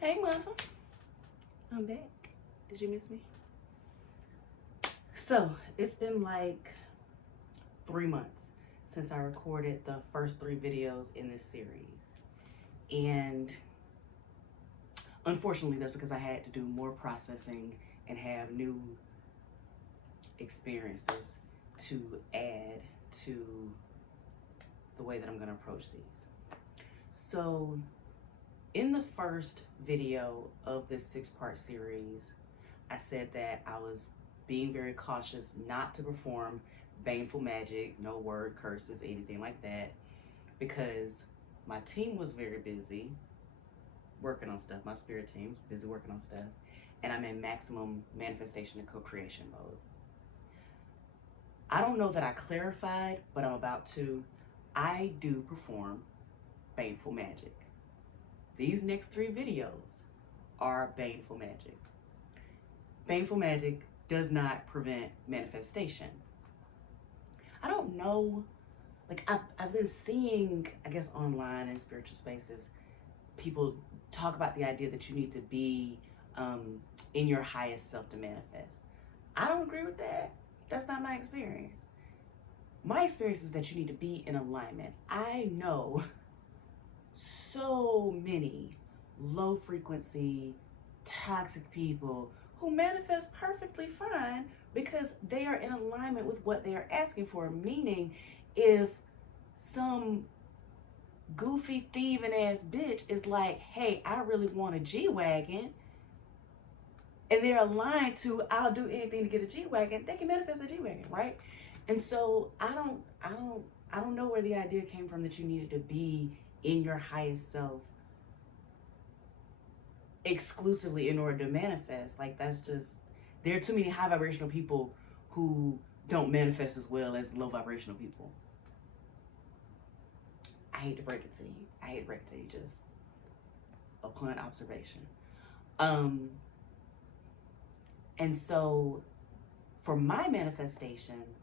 Hey, mother. I'm back. Did you miss me? So, it's been like 3 months since I recorded the first 3 videos in this series. And unfortunately, that's because I had to do more processing and have new experiences to add to the way that I'm going to approach these. So, in the first video of this 6-part series, I said that I was being very cautious not to perform baneful magic, no word curses, anything like that, because my team was very busy working on stuff. My spirit team's busy working on stuff, and I'm in maximum manifestation and co-creation mode. I don't know that I clarified, but I'm about to. I do perform baneful magic. These next 3 videos are baneful magic. Baneful magic does not prevent manifestation. I don't know, like I've been seeing, I guess online in spiritual spaces, people talk about the idea that you need to be in your highest self to manifest. I don't agree with that. That's not my experience. My experience is that you need to be in alignment. I know so many low frequency, toxic people who manifest perfectly fine because they are in alignment with what they are asking for. Meaning, if some goofy thieving ass bitch is like, hey, I really want a G-Wagon, and they're aligned to, I'll do anything to get a G-Wagon, they can manifest a G-Wagon, right? And so I don't know where the idea came from that you needed to be in your highest self exclusively in order to manifest. Like, that's just, there are too many high vibrational people who don't manifest as well as low vibrational people. I hate to break it to you. Just upon observation. And so for my manifestations,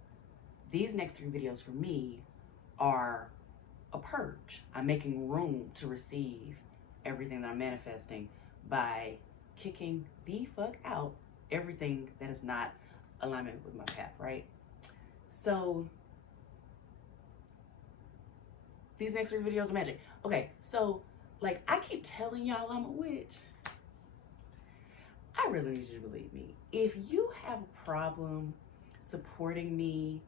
these next 3 videos for me are a purge. I'm making room to receive everything that I'm manifesting by kicking the fuck out everything that is not alignment with my path, right? So these next 3 videos are magic. Okay, so like I keep telling y'all I'm a witch. I really need you to believe me. If you have a problem supporting me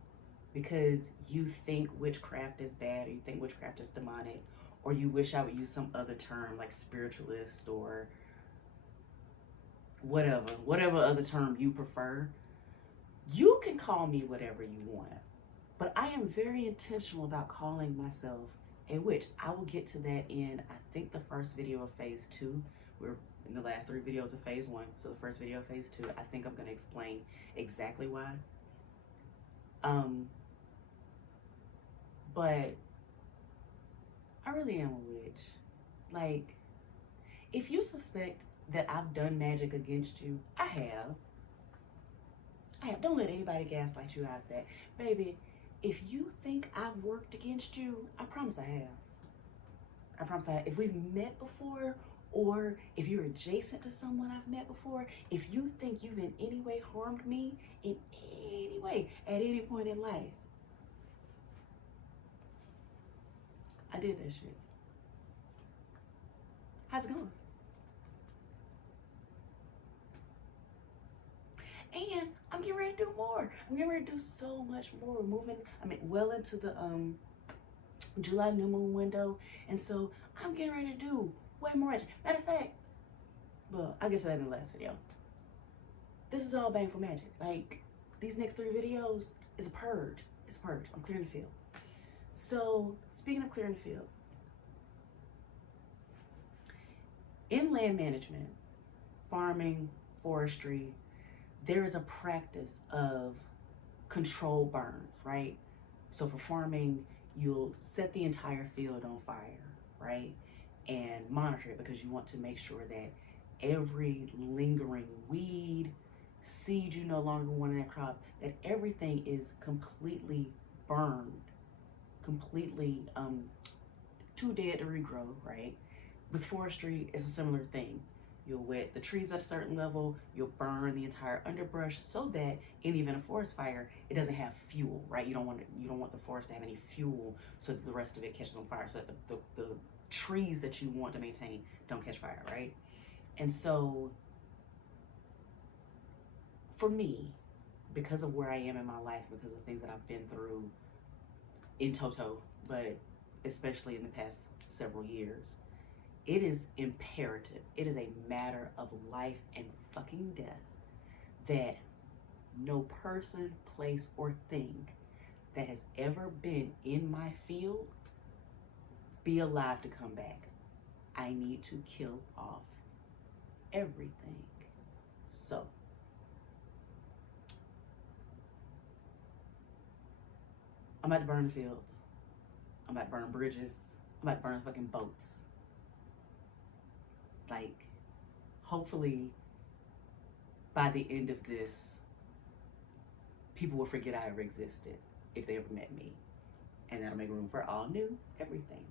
because you think witchcraft is bad, or you think witchcraft is demonic, or you wish I would use some other term like spiritualist or whatever other term you prefer, you can call me whatever you want. But I am very intentional about calling myself a witch. I will get to that in, I think, the first video of phase 2. We're in the last 3 videos of phase 1. So the first video of phase 2, I think I'm going to explain exactly why. But I really am a witch. Like, if you suspect that I've done magic against you, I have. Don't let anybody gaslight you out of that. Baby, if you think I've worked against you, I promise I have. I promise I have. If we've met before, or if you're adjacent to someone I've met before, if you think you've in any way harmed me, in any way, at any point in life, I did that shit. How's it going? And I'm getting ready to do more. I'm getting ready to do so much more. We're moving, well into the July new moon window. And so I'm getting ready to do way more magic. Matter of fact, well, I'll get to that in the last video. This is all baneful magic. Like, these next 3 videos is a purge. It's a purge. I'm clearing the field. So, speaking of clearing the field, in land management, farming, forestry, there is a practice of controlled burns, right? So for farming, you'll set the entire field on fire, right? And monitor it because you want to make sure that every lingering weed, seed you no longer want in that crop, that everything is completely burned, completely too dead to regrow, right? With forestry, it's a similar thing. you'll wet the trees at a certain level, you'll burn the entire underbrush so that in the event of forest fire, it doesn't have fuel, right? You don't want the forest to have any fuel so that the rest of it catches on fire, so that the trees that you want to maintain don't catch fire, right? And so for me, because of where I am in my life, because of things that I've been through in toto, but especially in the past several years, it is imperative, it is a matter of life and fucking death that no person, place, or thing that has ever been in my field be alive to come back. I need to kill off everything. So, I'm about to burn the fields. I'm about to burn bridges. I'm about to burn fucking boats. Like, hopefully, by the end of this, people will forget I ever existed if they ever met me. And that'll make room for all new everything.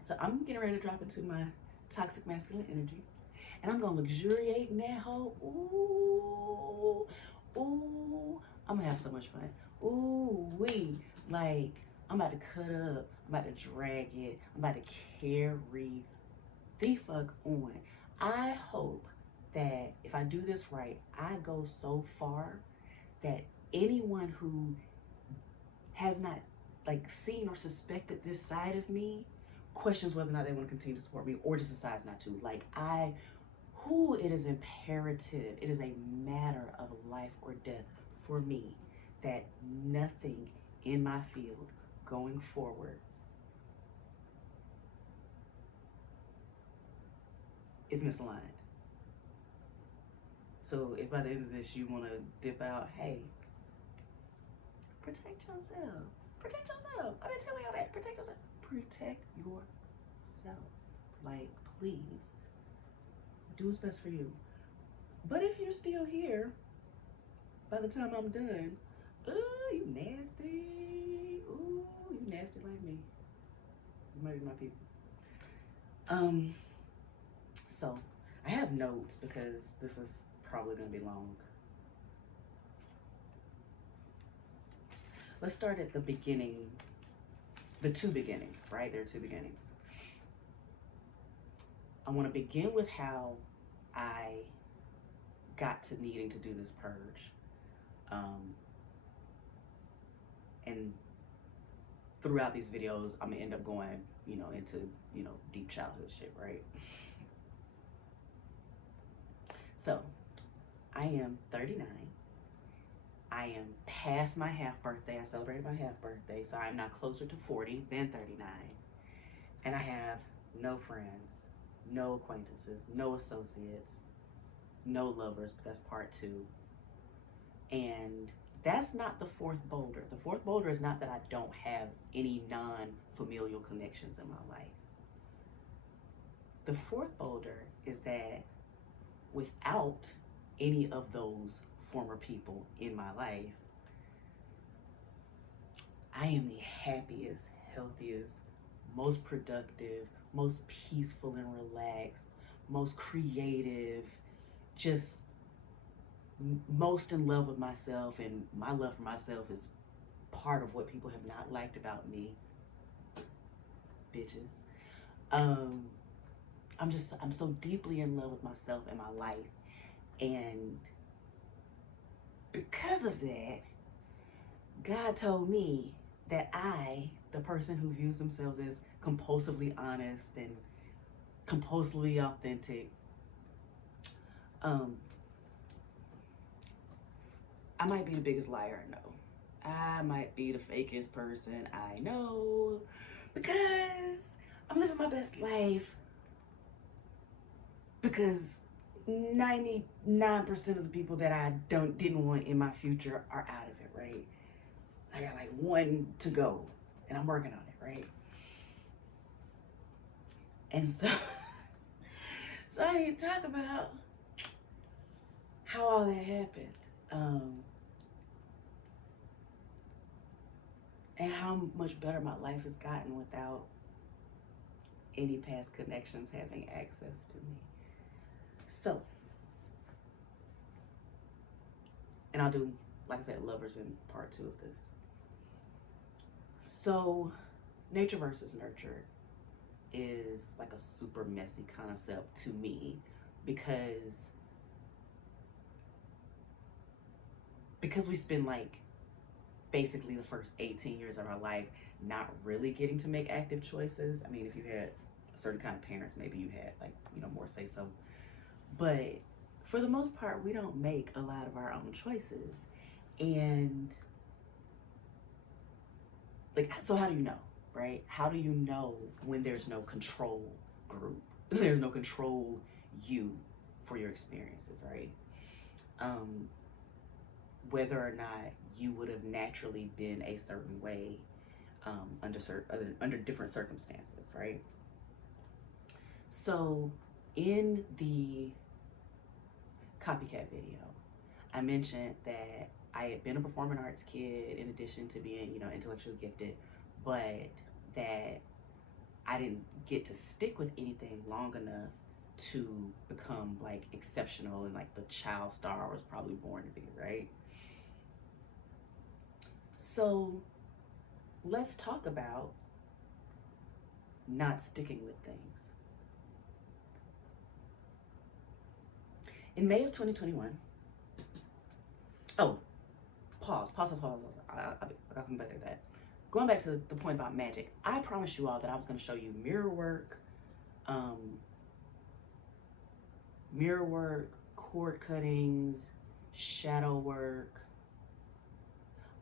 So I'm getting ready to drop into my toxic masculine energy. And I'm gonna luxuriate in that hoe. Ooh, ooh, I'm gonna have so much fun. Ooh, wee. Like, I'm about to cut up, I'm about to drag it, I'm about to carry the fuck on. I hope that if I do this right, I go so far that anyone who has not like seen or suspected this side of me questions whether or not they want to continue to support me or just decides not to. Like, it is imperative, it is a matter of life or death for me that nothing in my field going forward is misaligned. So if by the end of this you want to dip out, hey, protect yourself. Protect yourself. I've been telling y'all that. Protect yourself. Protect yourself. Like, please, do what's best for you. But if you're still here by the time I'm done, ooh, you nasty. Ooh, you nasty like me. You might be my people. So I have notes because this is probably gonna be long. Let's start at the beginning, the two beginnings, right? There are two beginnings. I want to begin with how I got to needing to do this purge. And throughout these videos, I'm gonna end up going, into, deep childhood shit, right? So, I am 39. I am past my half birthday. I celebrated my half birthday, so I'm now closer to 40 than 39. And I have no friends, no acquaintances, no associates, no lovers, but that's part two. And that's not the fourth boulder. The fourth boulder is not that I don't have any non-familial connections in my life. The fourth boulder is that without any of those former people in my life, I am the happiest, healthiest, most productive, most peaceful and relaxed, most creative, just most in love with myself, and my love for myself is part of what people have not liked about me, bitches. I'm so deeply in love with myself and my life, and because of that, God told me that I, the person who views themselves as compulsively honest and compulsively authentic, I might be the biggest liar I know. I might be the fakest person I know because I'm living my best life, because 99% of the people that I didn't want in my future are out of it, right? I got like one to go and I'm working on it, right? And so, I need to talk about how all that happened. And how much better my life has gotten without any past connections having access to me. So, and I'll do, like I said, lovers in part 2 of this. So, nature versus nurture is like a super messy concept to me because we spend like basically the first 18 years of our life not really getting to make active choices. I mean, if you had a certain kind of parents, maybe you had like, you know, more say so. But for the most part, we don't make a lot of our own choices. And like, so how do you know, right? How do you know when there's no control group? There's no control you for your experiences, right? Whether or not you would have naturally been a certain way under different circumstances, right? So in the copycat video, I mentioned that I had been a performing arts kid in addition to being, you know, intellectually gifted, but that I didn't get to stick with anything long enough to become like exceptional and like the child star I was probably born to be, right? So let's talk about not sticking with things. In May of 2021, oh, pause. I got to come back to that. Going back to the point about magic, I promised you all that I was going to show you mirror work, cord cuttings, shadow work.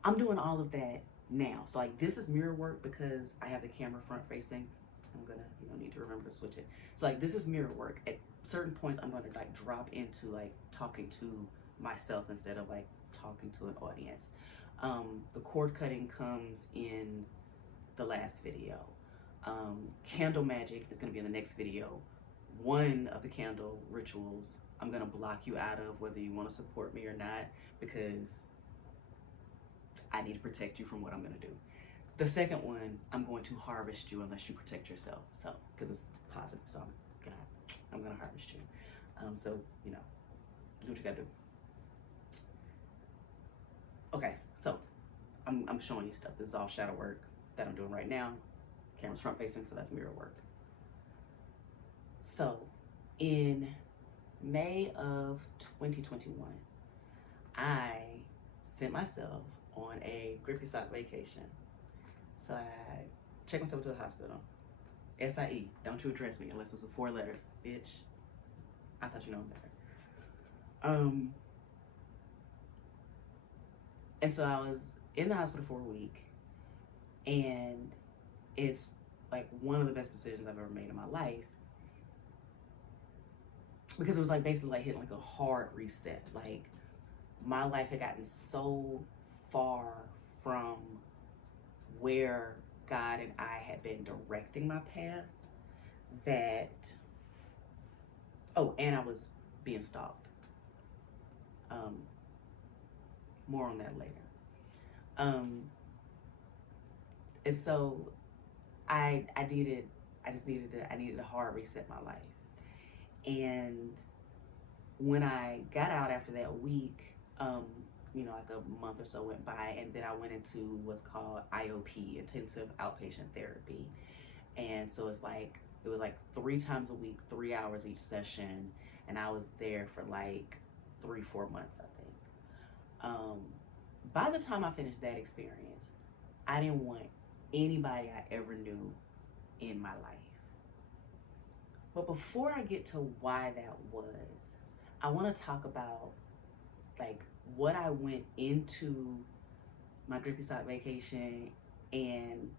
I'm doing all of that now. So like this is mirror work because I have the camera front facing. I'm gonna, you know, need to remember to switch it. So like this is mirror work. At certain points I'm gonna like drop into like talking to myself instead of like talking to an audience. The cord cutting comes in the last video. Candle magic is gonna be in the next video. One of the candle rituals I'm gonna block you out of whether you wanna support me or not because I need to protect you from what I'm gonna do. The second one, I'm going to harvest you unless you protect yourself. So, because it's positive, so I'm gonna harvest you. So, you know, do what you gotta do. Okay, so I'm showing you stuff. This is all shadow work that I'm doing right now. Camera's front facing, so that's mirror work. So, in May of 2021, I sent myself on a grippy sock vacation. So I checked myself to the hospital. SIE, don't you address me unless it's 4 letters, bitch. I thought you know better. And so I was in the hospital for a week, and it's like one of the best decisions I've ever made in my life because it was like basically like hitting like a hard reset. Like my life had gotten so far from where God and I had been directing my path that, oh, and I was being stalked. More on that later. And so I needed a hard reset in my life. And when I got out after that week, you know, like a month or so went by, and then I went into what's called IOP, intensive outpatient therapy. And so it was like 3 times a week, 3 hours each session, and I was there for like 3-4 months, I think. By the time I finished that experience, I didn't want anybody I ever knew in my life. But before I get to why that was, I want to talk about like what I went into my grippy sock vacation and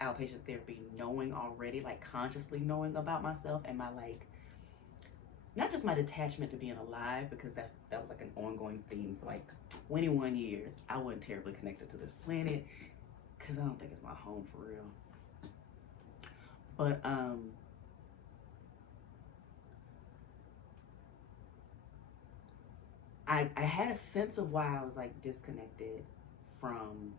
outpatient therapy knowing already, like consciously knowing about myself and my like, not just my detachment to being alive, because that was like an ongoing theme for like 21 years. I wasn't terribly connected to this planet because I don't think it's my home for real. But I had a sense of why I was like disconnected from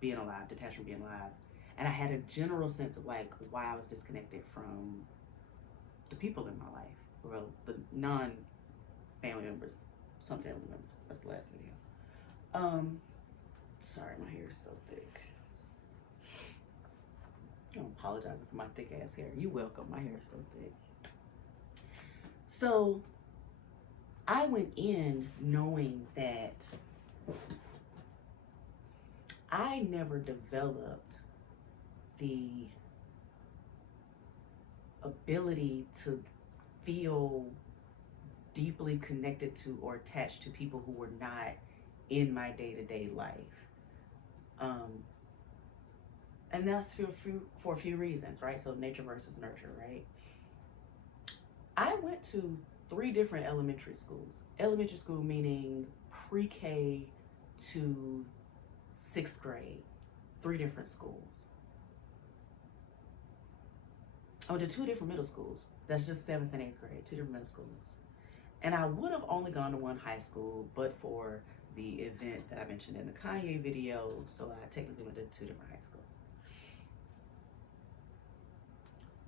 being alive, detached from being alive. And I had a general sense of like why I was disconnected from the people in my life. Well, the non-family members, some family members. That's the last video. Sorry, my hair is so thick. I'm apologizing for my thick ass hair. You welcome. My hair is so thick. So I went in knowing that I never developed the ability to feel deeply connected to or attached to people who were not in my day-to-day life. And that's for a few reasons, right? So nature versus nurture, right? I went to 3 different elementary schools. Elementary school meaning pre-K to 6th grade, 3 different schools. I went to 2 different middle schools. That's just 7th and 8th grade, 2 different middle schools. And I would have only gone to 1 high school, but for the event that I mentioned in the Kanye video, so I technically went to 2 different high schools.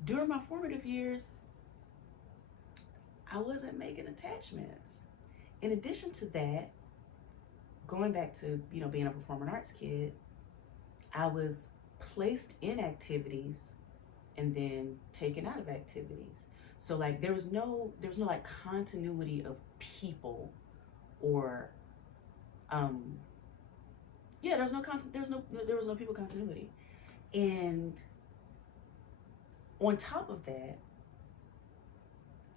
During my formative years, I wasn't making attachments. In addition to that, going back to, being a performing arts kid, I was placed in activities and then taken out of activities. So like there was no like continuity of people, or there was no people continuity. And on top of that,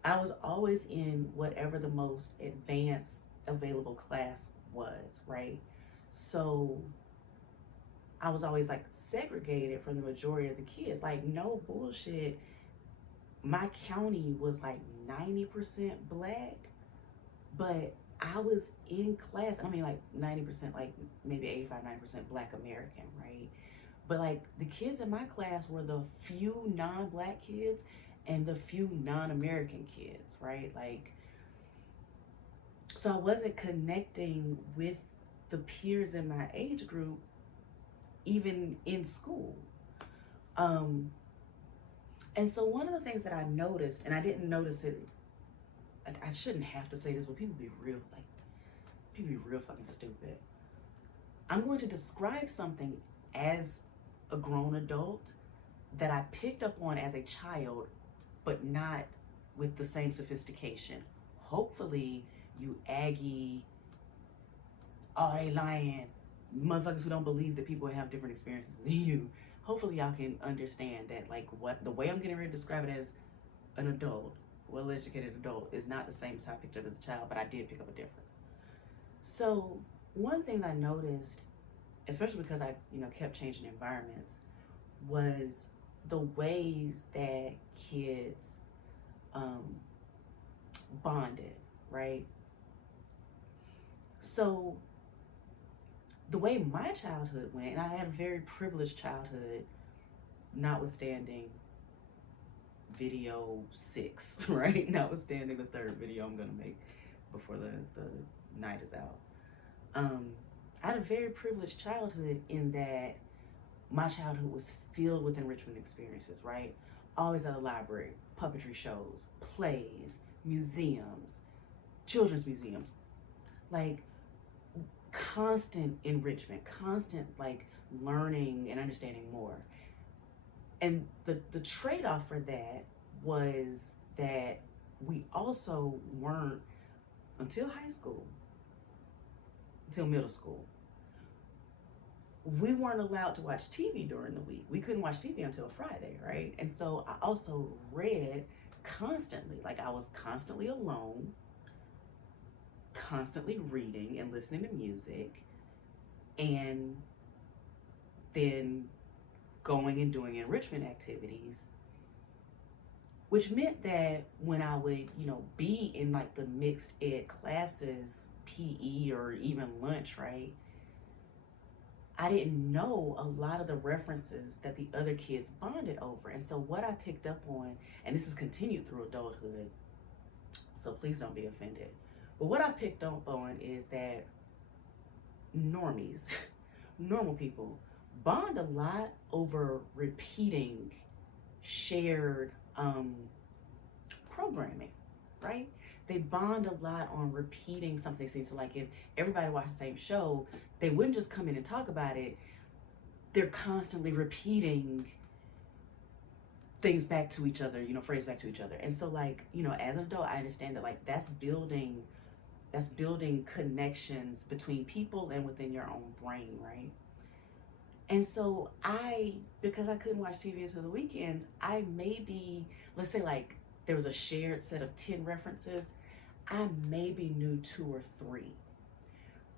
I was always in whatever the most advanced available class was, right? So I was always like segregated from the majority of the kids. Like, no bullshit. My county was like 90% black, but I was in class, I mean like 90%, like maybe 85-90% black American, right? But like the kids in my class were the few non-black kids and the few non-American kids, right? Like, so I wasn't connecting with the peers in my age group, even in school. And so one of the things that I noticed, and I didn't notice it, I shouldn't have to say this, but people be real fucking stupid. I'm going to describe something as a grown adult that I picked up on as a child, but not with the same sophistication. Hopefully you Aggie, oh, they lying, motherfuckers who don't believe that people have different experiences than you. Hopefully y'all can understand that, like, what the way I'm getting ready to describe it as an adult, well-educated adult, is not the same as I picked up as a child, but I did pick up a difference. So one thing I noticed, especially because I, kept changing environments, was the ways that kids bonded, right? So the way my childhood went, and I had a very privileged childhood, notwithstanding video 6, right? Notwithstanding the 3rd video I'm gonna make before the night is out. I had a very privileged childhood in that my childhood was filled with enrichment experiences, right? Always at the library, puppetry shows, plays, museums, children's museums, like constant enrichment, constant like learning and understanding more. And the trade-off for that was that we also weren't, until high school, until middle school, we weren't allowed to watch TV during the week. We couldn't watch TV until Friday, right? And so I also read constantly. Like, I was constantly alone, constantly reading and listening to music, and then going and doing enrichment activities, which meant that when I would, be in like the mixed ed classes, PE or even lunch, right? I didn't know a lot of the references that the other kids bonded over. And so what I picked up on, and this is continued through adulthood, so please don't be offended, but what I picked up on is that normies, normal people, bond a lot over repeating shared programming, right? They bond a lot on repeating something. So like if everybody watched the same show, they wouldn't just come in and talk about it. They're constantly repeating things back to each other, phrases back to each other. And so like, as an adult, I understand that like that's building connections between people and within your own brain, right? And so because I couldn't watch TV until the weekends, I maybe, let's say like there was a shared set of 10 references, I maybe knew 2 or 3.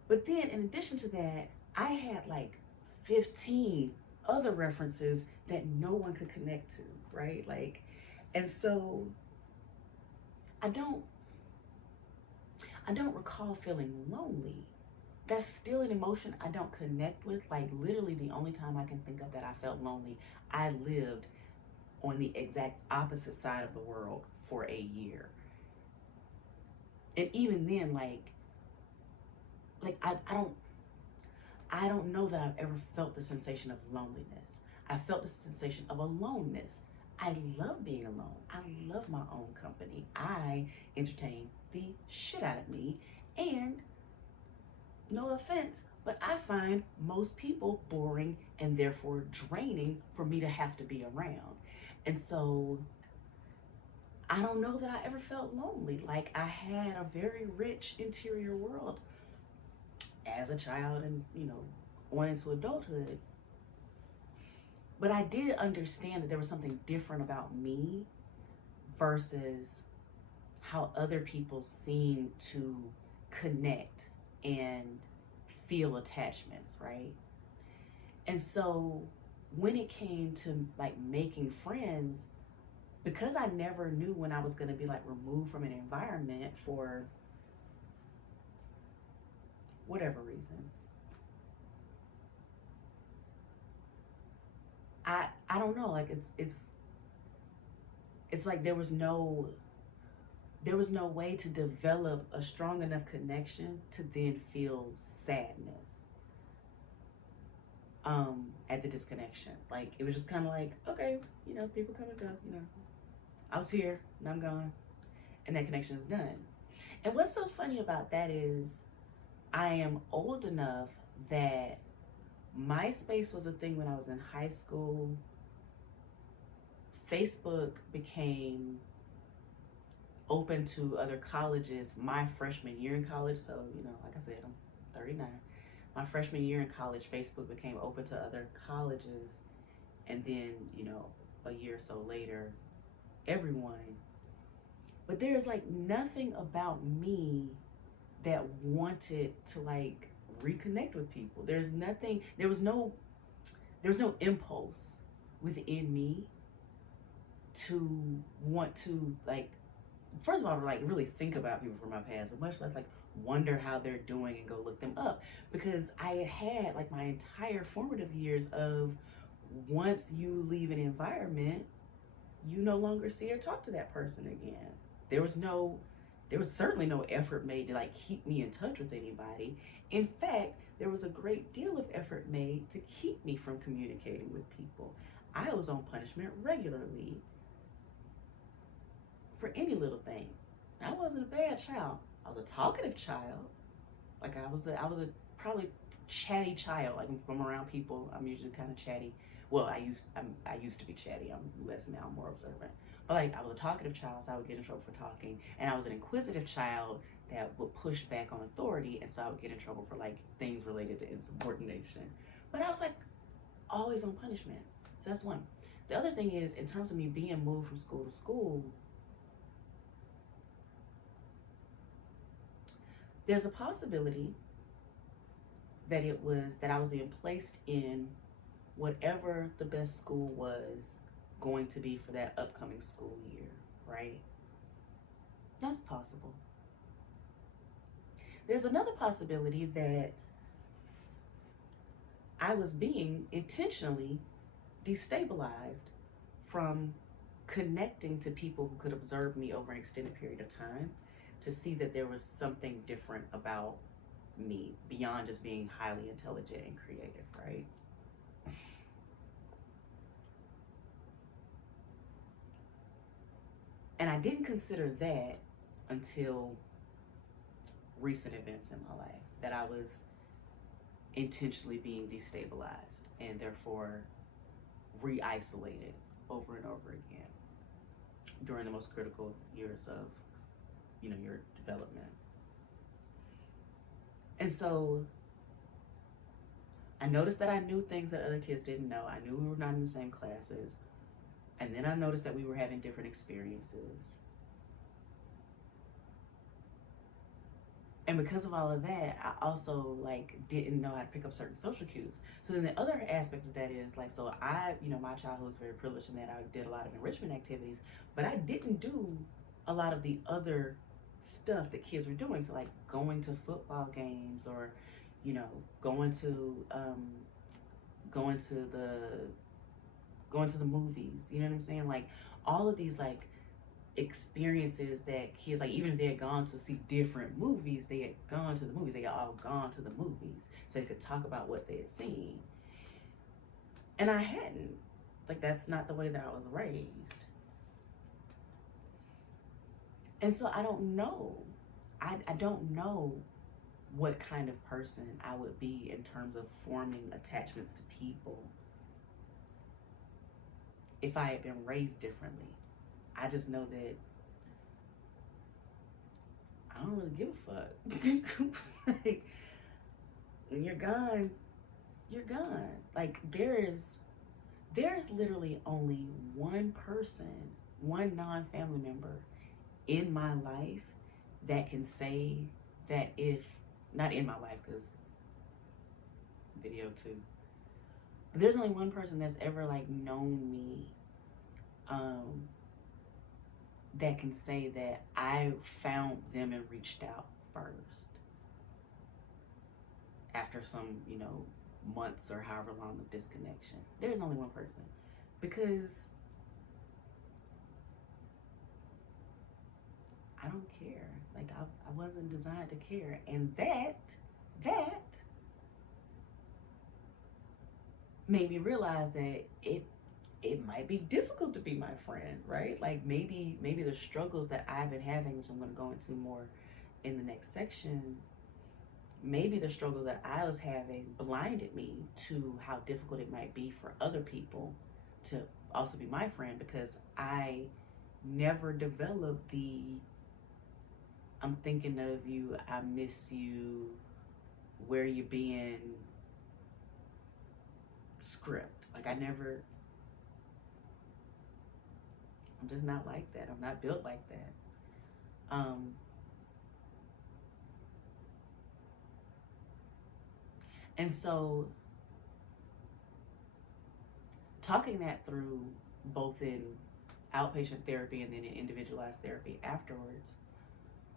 But then in addition to that, I had like 15 other references that no one could connect to, right? Like, and so I don't recall feeling lonely. That's still an emotion I don't connect with. Like literally the only time I can think of that I felt lonely, I lived on the exact opposite side of the world for a year. And even then, like I don't know that I've ever felt the sensation of loneliness. I felt the sensation of aloneness. I love being alone. I love my own company. I entertain the shit out of me. And no offense, but I find most people boring and therefore draining for me to have to be around. And so I don't know that I ever felt lonely. Like I had a very rich interior world as a child and, on into adulthood. But I did understand that there was something different about me versus how other people seem to connect and feel attachments, right? And so when it came to like making friends, because I never knew when I was going to be like removed from an environment for whatever reason, I don't know, like it's like there was no way to develop a strong enough connection to then feel sadness at the disconnection. Like it was just kind of like, okay, people come and go, I was here and I'm gone, and that connection is done. And what's so funny about that is I am old enough that MySpace was a thing when I was in high school. Facebook became open to other colleges my freshman year in college. So, like I said, I'm 39. My freshman year in college, Facebook became open to other colleges. And then, a year or so later, everyone. But there's like nothing about me that wanted to like reconnect with people. There was no impulse within me to want to like, first of all, like really think about people from my past, but much less like wonder how they're doing and go look them up. Because I had like my entire formative years of once you leave an environment, you no longer see or talk to that person again. There was certainly no effort made to like keep me in touch with anybody. In fact, there was a great deal of effort made to keep me from communicating with people. I was on punishment regularly for any little thing. I wasn't a bad child. I was a talkative child. Like I was a probably chatty child. Like from around people, I'm usually kind of chatty. Well, I used to be chatty. I'm less now. I'm more observant. But like I was a talkative child, so I would get in trouble for talking, and I was an inquisitive child that would push back on authority, and so I would get in trouble for like things related to insubordination. But I was like always on punishment. So that's one. The other thing is, in terms of me being moved from school to school, there's a possibility that I was being placed in whatever the best school was going to be for that upcoming school year, right? That's possible. There's another possibility that I was being intentionally destabilized from connecting to people who could observe me over an extended period of time to see that there was something different about me beyond just being highly intelligent and creative, right? And I didn't consider that until recent events in my life, that I was intentionally being destabilized and therefore re-isolated over and over again during the most critical years of, your development. And so I noticed that I knew things that other kids didn't know. I knew we were not in the same classes. And then I noticed that we were having different experiences. And because of all of that, I also didn't know how to pick up certain social cues. So then the other aspect of that is so my childhood was very privileged in that I did a lot of enrichment activities, but I didn't do a lot of the other stuff that kids were doing. So going to football games, or, going to the movies, you know what I'm saying? All of these experiences that kids, even if they had gone to see different movies, they had gone to the movies. They had all gone to the movies so they could talk about what they had seen. And I hadn't. That's not the way that I was raised. And so I don't know. I don't know what kind of person I would be in terms of forming attachments to people if I had been raised differently. I just know that I don't really give a fuck. When you're gone, you're gone. There's literally only one person, one non-family member in my life that can say that not in my life, because video too. But there's only one person that's ever known me, that can say that I found them and reached out first after some, months or however long of disconnection. There's only one person, because I don't care. I wasn't designed to care. And that made me realize that it might be difficult to be my friend, right? Maybe the struggles that I've been having, which I'm going to go into more in the next section, maybe the struggles that I was having blinded me to how difficult it might be for other people to also be my friend, because I never developed the I'm thinking of you, I miss you, where you been script. I'm just not like that. I'm not built like that. And so talking that through both in outpatient therapy and then in individualized therapy afterwards,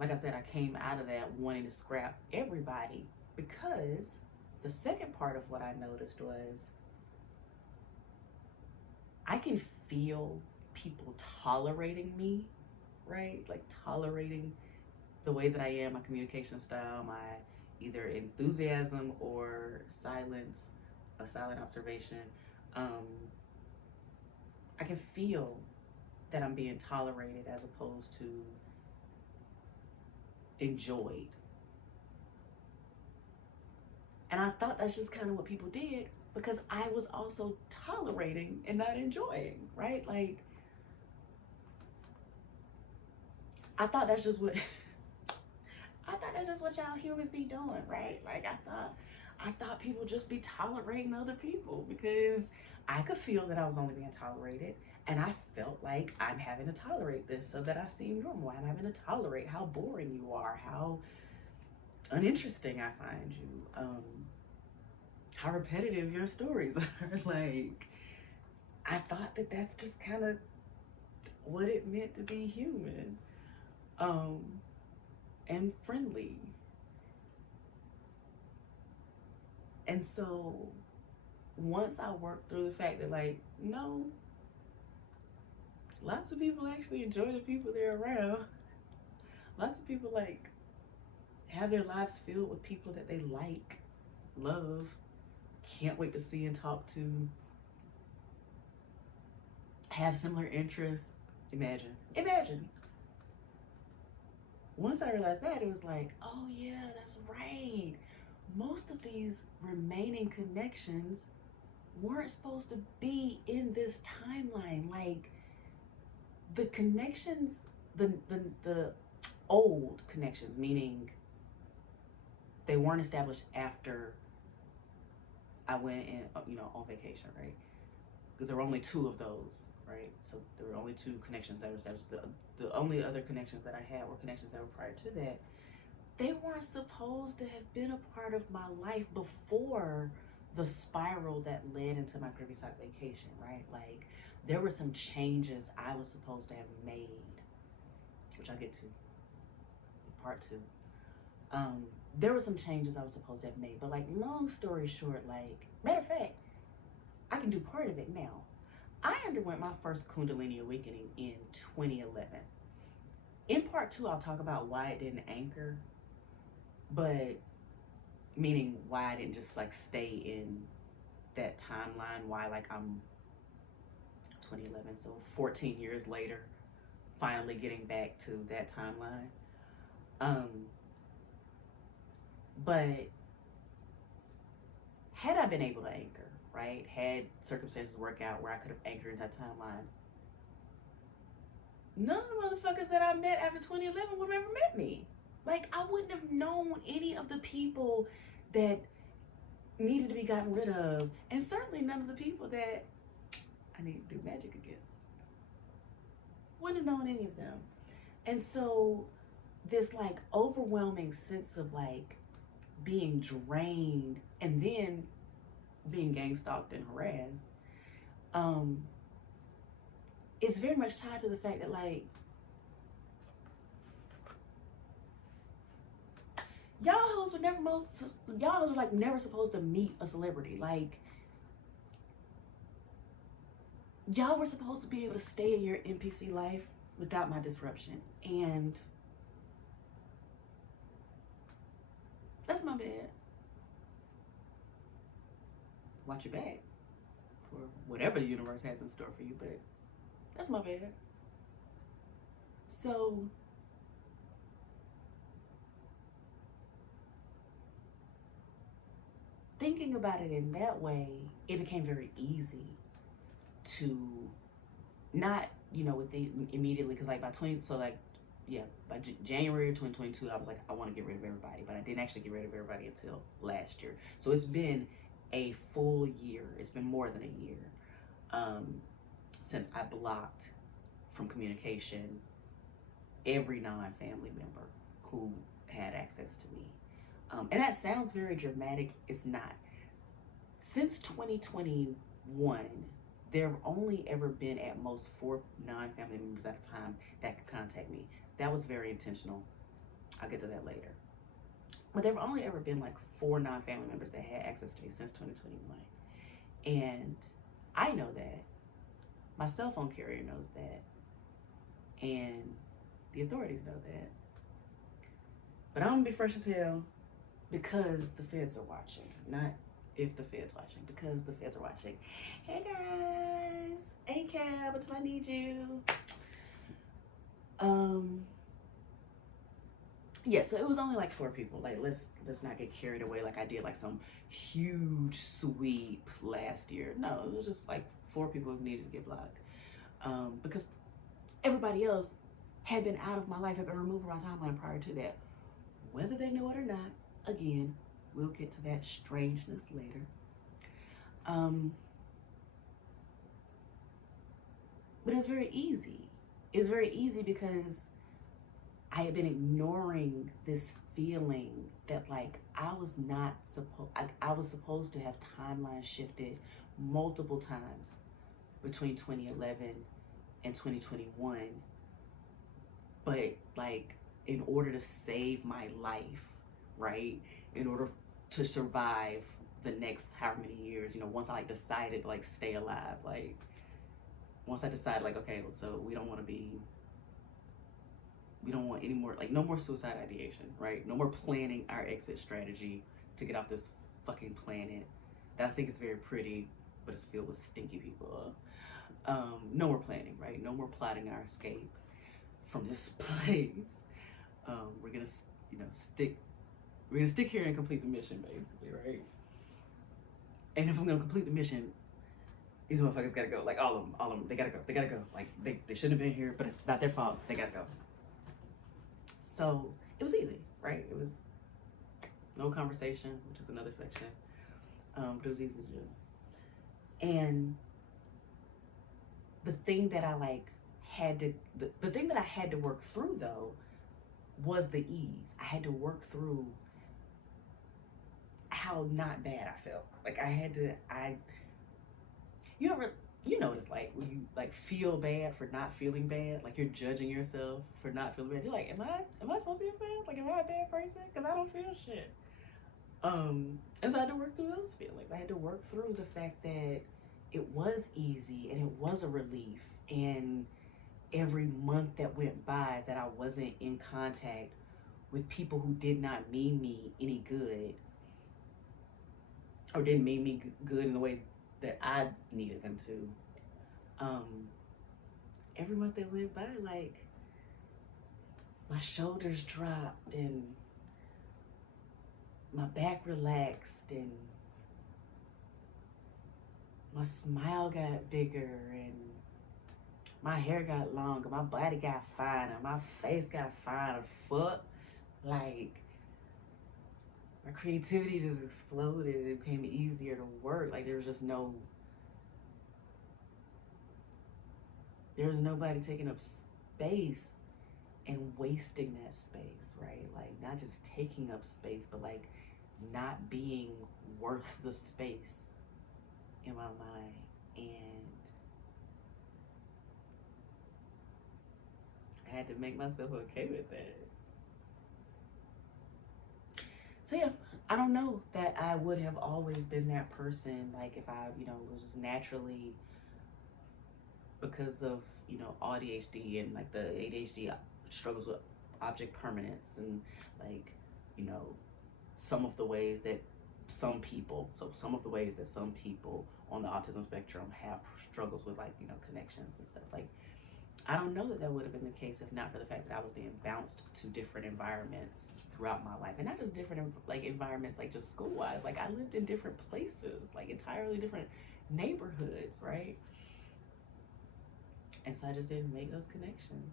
like I said, I came out of that wanting to scrap everybody, because the second part of what I noticed was I can feel people tolerating me, right? Tolerating the way that I am, my communication style, my either enthusiasm or silence, a silent observation. I can feel that I'm being tolerated as opposed to enjoyed. And I thought that's just kind of what people did, because I was also tolerating and not enjoying, right? I thought that's just what y'all humans be doing, right? I thought people just be tolerating other people, because I could feel that I was only being tolerated, and I felt like I'm having to tolerate this so that I seem normal. I'm having to tolerate how boring you are, how uninteresting I find you, how repetitive your stories are. I thought that that's just kind of what it meant to be human, and friendly. And so once I worked through the fact that no, lots of people actually enjoy the people they're around. Lots of people have their lives filled with people that they love, can't wait to see and talk to, have similar interests. Imagine. Once I realized that, it was like, oh yeah, that's right. Most of these remaining connections weren't supposed to be in this timeline. Like the connections, the old connections, meaning they weren't established after I went in, on vacation, right? Because there were only 2 of those, right? So there were only 2 connections that were established. The only other connections that I had were connections that were prior to that. They weren't supposed to have been a part of my life before the spiral that led into my Caribbean Sock vacation, right? Like there were some changes I was supposed to have made, which I'll get to in part 2. There were some changes I was supposed to have made, but like long story short, like matter of fact, I can do part of it now. I underwent my first Kundalini awakening in 2011. In part 2, I'll talk about why it didn't anchor, but meaning why I didn't just like stay in that timeline, why like I'm 2011, so 14 years later, finally getting back to that timeline. But had I been able to anchor, right, had circumstances work out where I could have anchored in that timeline, none of the motherfuckers that I met after 2011 would have ever met me. Like I wouldn't have known any of the people that needed to be gotten rid of, and certainly none of the people that I need to do magic against. Wouldn't have known any of them. And so this like overwhelming sense of like being drained and then being gang stalked and harassed, is very much tied to the fact that like y'all hoes were like never supposed to meet a celebrity. Like y'all were supposed to be able to stay in your NPC life without my disruption, and that's my bad. Watch your back for whatever the universe has in store for you, but that's my bad. So thinking about it in that way, it became very easy to not, with the immediately, because like by January of 2022, I was like, I want to get rid of everybody, but I didn't actually get rid of everybody until last year. So it's been a full year. It's been more than a year since I blocked from communication every non-family member who had access to me. And that sounds very dramatic. It's not. Since 2021, there have only ever been at most 4 non-family members at a time that could contact me. That was very intentional. I'll get to that later. But there have only ever been like 4 non-family members that had access to me since 2021. And I know that. My cell phone carrier knows that. And the authorities know that. But I'm gonna be fresh as hell because the feds are watching. Not if the feds watching, because the feds are watching. Hey guys, ACAB until I need you. Yeah, so it was only like 4 people. Like let's not get carried away like I did like some huge sweep last year. No, it was just like 4 people who needed to get blocked. Because everybody else had been out of my life, had been removed from my timeline prior to that. Whether they know it or not, again, we'll get to that strangeness later. But it was very easy. It was very easy because I had been ignoring this feeling that like I was supposed to have timeline shifted multiple times between 2011 and 2021. But like in order to save my life, right? In order to survive the next however many years, once I like decided to like stay alive, like once I decided like, okay, so we don't want any more, like no more suicide ideation, right? No more planning our exit strategy to get off this fucking planet. that I think is very pretty, but it's filled with stinky people. No more planning, right? No more plotting our escape from this place. We're gonna, stick. We're gonna stick here and complete the mission, basically, right? And if I'm gonna complete the mission, these motherfuckers gotta go. Like all of them, they gotta go. They gotta go. Like they shouldn't have been here, but it's not their fault. They gotta go. So it was easy, right? It was no conversation, which is another section. But it was easy to do. And the thing that I the thing that I had to work through though was the ease. I had to work through how not bad I felt. Like you ever, you know what it's like when you like feel bad for not feeling bad, like you're judging yourself for not feeling bad. You're like, am I sociopath? Like, am I a bad person? Because I don't feel shit. And so I had to work through those feelings. I had to work through the fact that it was easy and it was a relief. And every month that went by that I wasn't in contact with people who did not mean me any good, or didn't mean me good in the way that I needed them to. Every month that went by, like my shoulders dropped and my back relaxed and my smile got bigger and my hair got longer, my body got finer, my face got finer. Fuck, like my creativity just exploded. It became easier to work. Like there was nobody taking up space and wasting that space, right? Like not just taking up space, but like not being worth the space in my mind. And I had to make myself okay with that. So yeah, I don't know that I would have always been that person. Like if I, was just naturally, because of, ADHD and like the ADHD struggles with object permanence and like, some of the ways that some people on the autism spectrum have struggles with like, connections and stuff. Like I don't know that would have been the case if not for the fact that I was being bounced to different environments throughout my life. And not just different like environments, like just school wise. Like I lived in different places, like entirely different neighborhoods, right? And so I just didn't make those connections.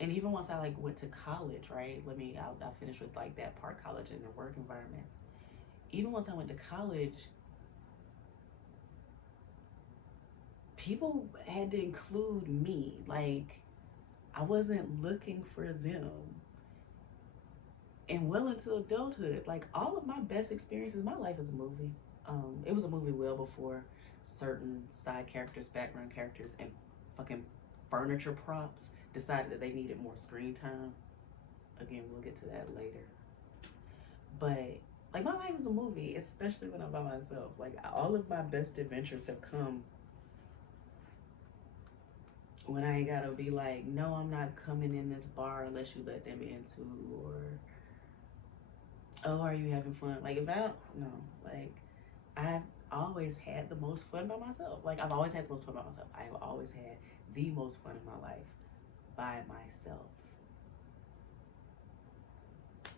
And even once I like went to college, right? I'll finish with like that part, college and the work environments. Even once I went to college, people had to include me. Like I wasn't looking for them. And well into adulthood, like all of my best experiences, my life is a movie. It was a movie well before certain side characters, background characters, and fucking furniture props decided that they needed more screen time. Again, we'll get to that later. But like my life is a movie, especially when I'm by myself. Like all of my best adventures have come when I ain't gotta be like, no, I'm not coming in this bar unless you let them in too, or oh, are you having fun? Like if I don't know, like I've always had the most fun by myself. Like I've always had the most fun by myself. I have always had the most fun in my life by myself.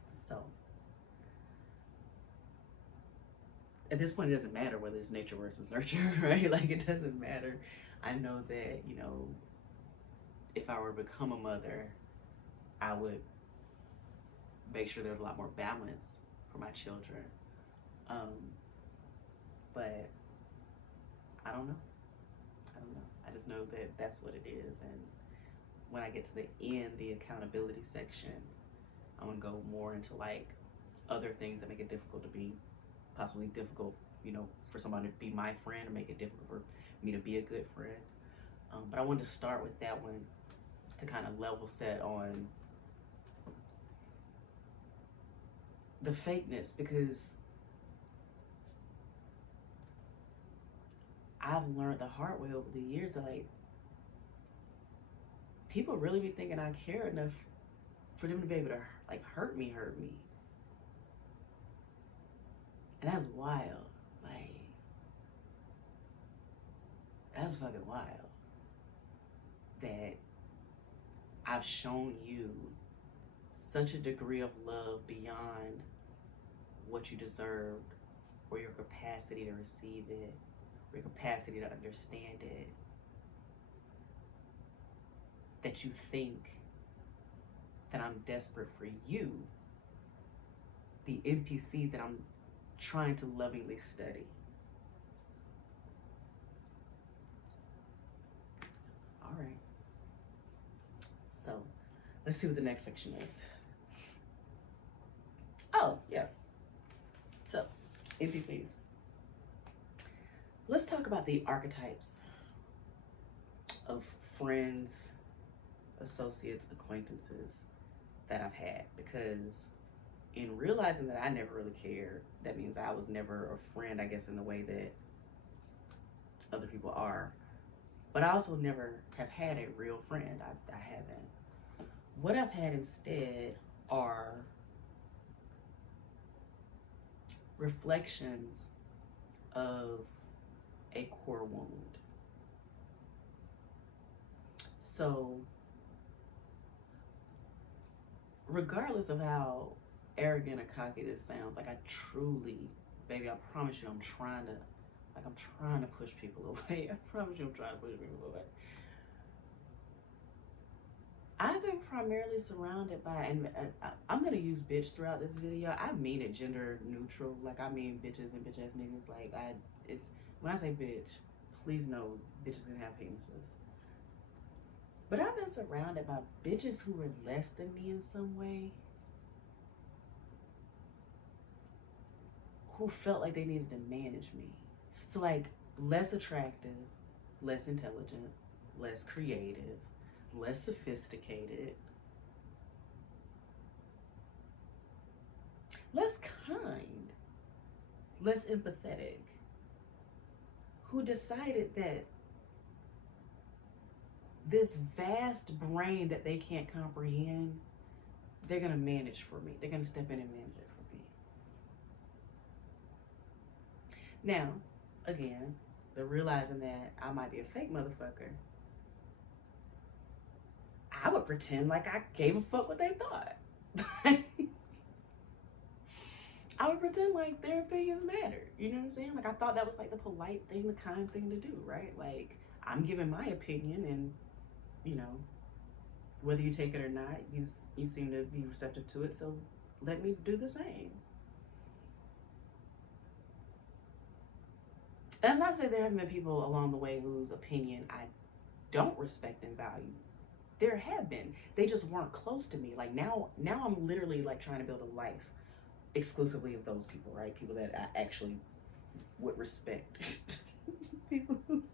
So at this point, it doesn't matter whether it's nature versus nurture, right? Like it doesn't matter. I know that, if I were to become a mother, I would make sure there's a lot more balance for my children. But I don't know. I just know that that's what it is. And when I get to the end, the accountability section, I'm gonna go more into like other things that make it difficult to be, possibly difficult, for somebody to be my friend, or make it difficult for me to be a good friend. But I wanted to start with that one to kind of level set on the fakeness, because I've learned the hard way over the years that like people really be thinking I care enough for them to be able to like hurt me. And that's wild. Like, that's fucking wild. That I've shown you such a degree of love beyond what you deserved, or your capacity to receive it, or your capacity to understand it, that you think that I'm desperate for you, the NPC that I'm trying to lovingly study. All right. So let's see what the next section is. Oh, yeah. So, NPCs. Let's talk about the archetypes of friends, associates, acquaintances that I've had, because in realizing that I never really cared, that means I was never a friend, I guess, in the way that other people are. But I also never have had a real friend. I haven't. What I've had instead are reflections of a core wound. So, regardless of how arrogant or cocky this sounds, like, I truly, baby, I promise you, I'm trying to push people away. I promise you I'm trying to push people away. I've been primarily surrounded by, and I'm gonna use bitch throughout this video. I mean it gender neutral. Like, I mean bitches and bitch ass niggas. Like, it's, when I say bitch, please know bitches can have penises. But I've been surrounded by bitches who were less than me in some way, who felt like they needed to manage me. So, like, less attractive, less intelligent, less creative, less sophisticated, less kind, less empathetic, who decided that this vast brain that they can't comprehend, they're gonna manage for me. They're gonna step in and manage it for me. Now, again, they're realizing that I might be a fake motherfucker. I would pretend like I gave a fuck what they thought. I would pretend like their opinions mattered. You know what I'm saying? Like, I thought that was like the polite thing, the kind thing to do, right? Like, I'm giving my opinion, and, you know, whether you take it or not, you seem to be receptive to it, so let me do the same. That's not to say there haven't been people along the way whose opinion I don't respect and value. There have been. They just weren't close to me. Like, now I'm literally like trying to build a life exclusively of those people, right? People that I actually would respect. people who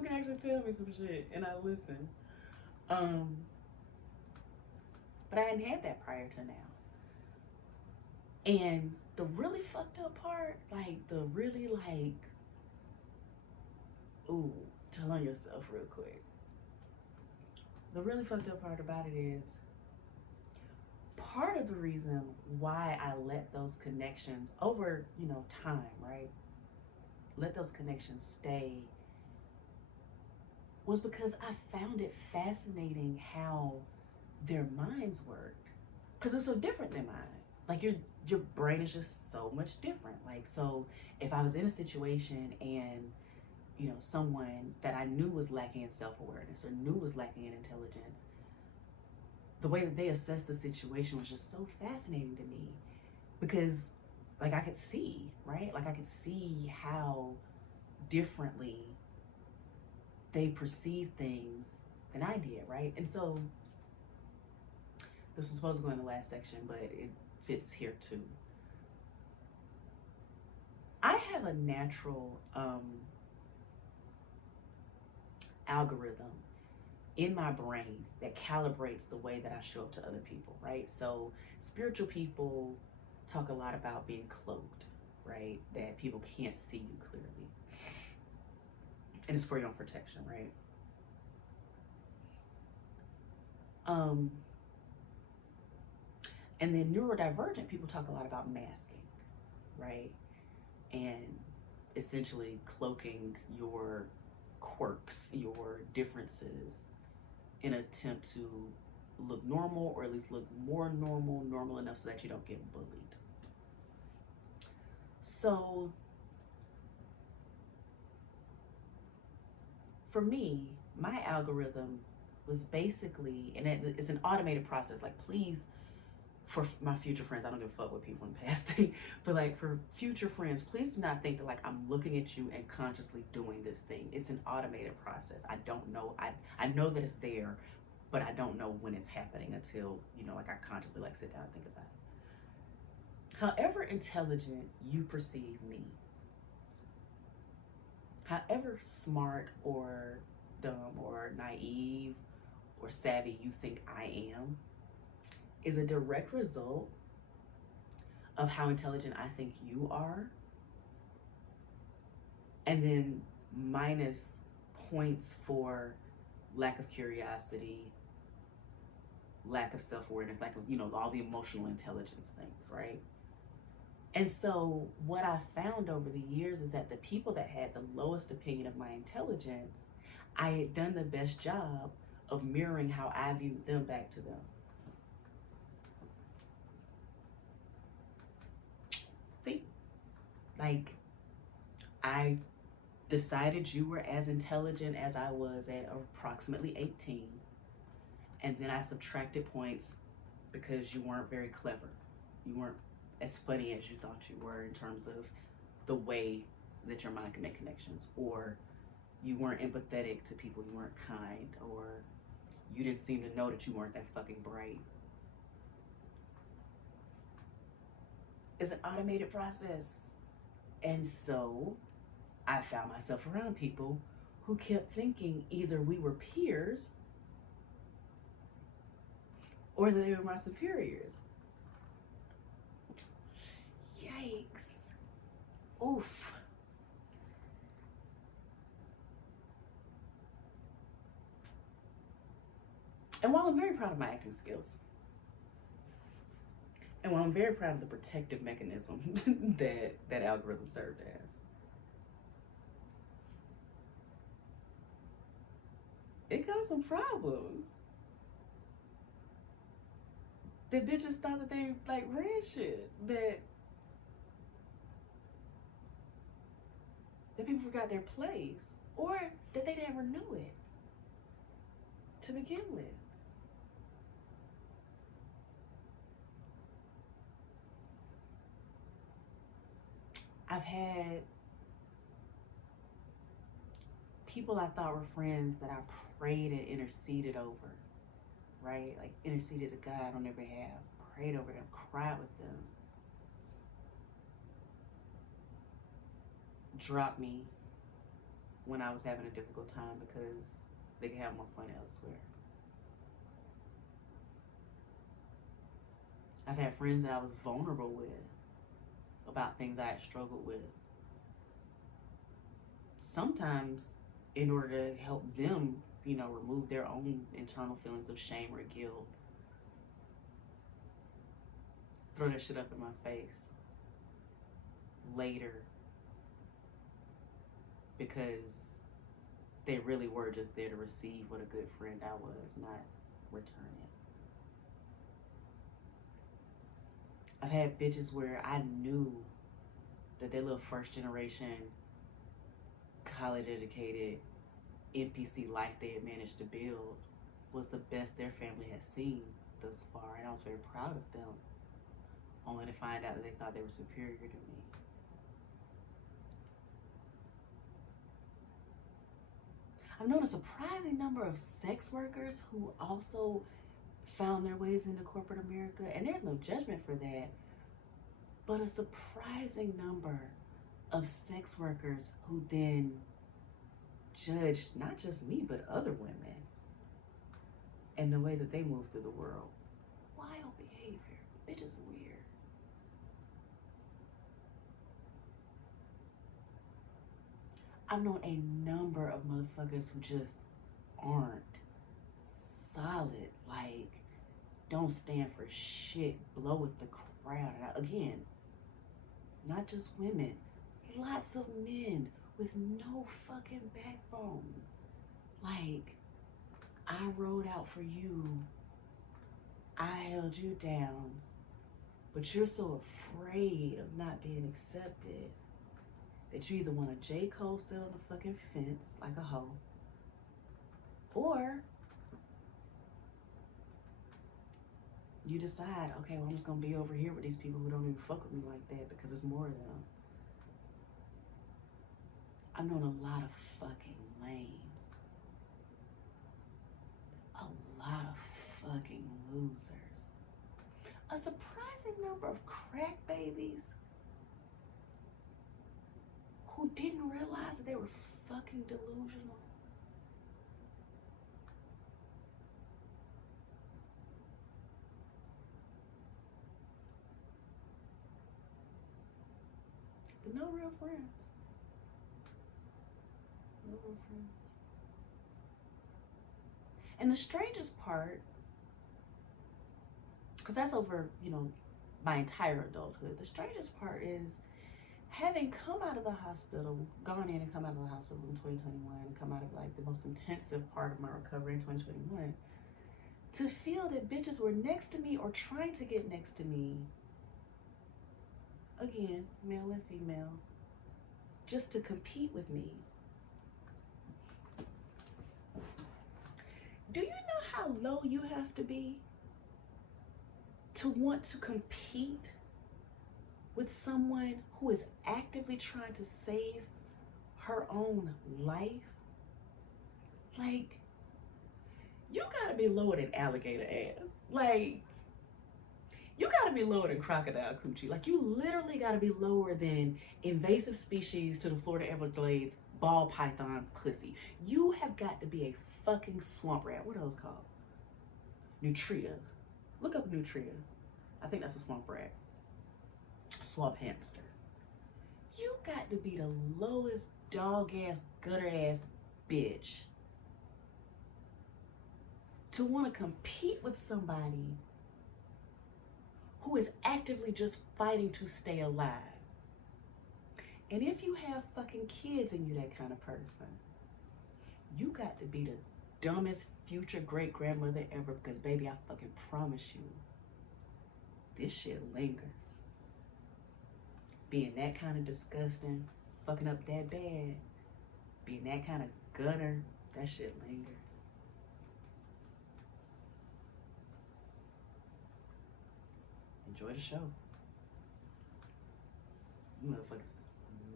can actually tell me some shit and I listen. But I hadn't had that prior to now. And the really fucked up part, like, the really, like, ooh, tell on yourself real quick. The really fucked up part about it is, part of the reason why I let those connections over, you know, time, right? Let those connections stay, was because I found it fascinating how their minds worked. Because it was so different than mine. Like, your brain is just so much different. Like, so if I was in a situation and, you know, someone that I knew was lacking in self-awareness or knew was lacking in intelligence, the way that they assessed the situation was just so fascinating to me, because, like, I could see, right? Like, I could see how differently they perceive things than I did, right? And so this was supposed to go in the last section, but it fits here too. I have a natural algorithm in my brain that calibrates the way that I show up to other people, right? So spiritual people talk a lot about being cloaked, right? That people can't see you clearly. And it's for your own protection, right? And then neurodivergent people talk a lot about masking, right? and essentially cloaking your quirks, your differences, in an attempt to look normal, or at least look more normal enough so that you don't get bullied. So for me, my algorithm was basically, and it's an automated process. Like, please, for my future friends, I don't give a fuck what people in the past think, but like for future friends, please do not think that like I'm looking at you and consciously doing this thing. It's an automated process. I don't know. I know that it's there, but I don't know when it's happening until, you know, like I consciously like sit down and think about it. However intelligent you perceive me, however smart or dumb or naive or savvy you think I am, is a direct result of how intelligent I think you are, and then minus points for lack of curiosity, lack of self-awareness, lack of, you know, all the emotional intelligence things, right? And so what I found over the years is that the people that had the lowest opinion of my intelligence, I had done the best job of mirroring how I viewed them back to them. See, like, I decided you were as intelligent as I was at approximately 18, and then I subtracted points because you weren't very clever. You weren't as funny as you thought you were in terms of the way that your mind can make connections, or you weren't empathetic to people, you weren't kind, or you didn't seem to know that you weren't that fucking bright. It's an automated process. And so I found myself around people who kept thinking either we were peers or that they were my superiors. Yikes. Oof. And while I'm very proud of my acting skills, and while I'm very proud of the protective mechanism that algorithm served as, it got some problems. That bitches thought that they like ran shit. That people forgot their place, or that they never knew it to begin with. I've had people I thought were friends that I prayed and interceded over, right? Like interceded to God on their behalf, prayed over them, cried with them, drop me when I was having a difficult time because they could have more fun elsewhere. I've had friends that I was vulnerable with about things I had struggled with. Sometimes in order to help them, you know, remove their own internal feelings of shame or guilt, throw that shit up in my face later because they really were just there to receive what a good friend I was, not return it. I've had bitches where I knew that their little first generation, college educated, NPC life they had managed to build was the best their family had seen thus far, and I was very proud of them, only to find out that they thought they were superior to me. I've known a surprising number of sex workers who also found their ways into corporate America, and there's no judgment for that, but a surprising number of sex workers who then judged not just me, but other women and the way that they move through the world. Wild behavior. Bitches are weird. I've known a number of motherfuckers who just aren't solid, like don't stand for shit, blow with the crowd. And again, not just women, lots of men with no fucking backbone. Like, I rode out for you, I held you down, but you're so afraid of not being accepted that you either want a J. Cole sit on the fucking fence like a hoe, or you decide, okay, well, I'm just gonna be over here with these people who don't even fuck with me like that because it's more of them. I've known a lot of fucking lames. A lot of fucking losers. A surprising number of crack babies who didn't realize that they were fucking delusional. But no real friends. No real friends. And the strangest part, because that's over, my entire adulthood. The strangest part is having come out of the hospital, gone in and come out of the hospital in 2021, and come out of like the most intensive part of my recovery in 2021, to feel that bitches were next to me or trying to get next to me, again, male and female, just to compete with me. Do you know how low you have to be to want to compete with someone who is actively trying to save her own life? Like, you gotta be lower than alligator ass. Like, you gotta be lower than crocodile coochie. Like, you literally gotta be lower than invasive species to the Florida Everglades ball python pussy. You have got to be a fucking swamp rat. What are those called? Nutria. Look up nutria. I think that's a swamp rat. Swamp hamster. You got to be the lowest dog ass, gutter ass bitch to want to compete with somebody who is actively just fighting to stay alive. And if you have fucking kids and you that kind of person, you got to be the dumbest future great grandmother ever, because baby, I fucking promise you, this shit lingers. Being that kind of disgusting, fucking up that bad, being that kind of gutter, that shit lingers. Enjoy the show. You motherfuckers is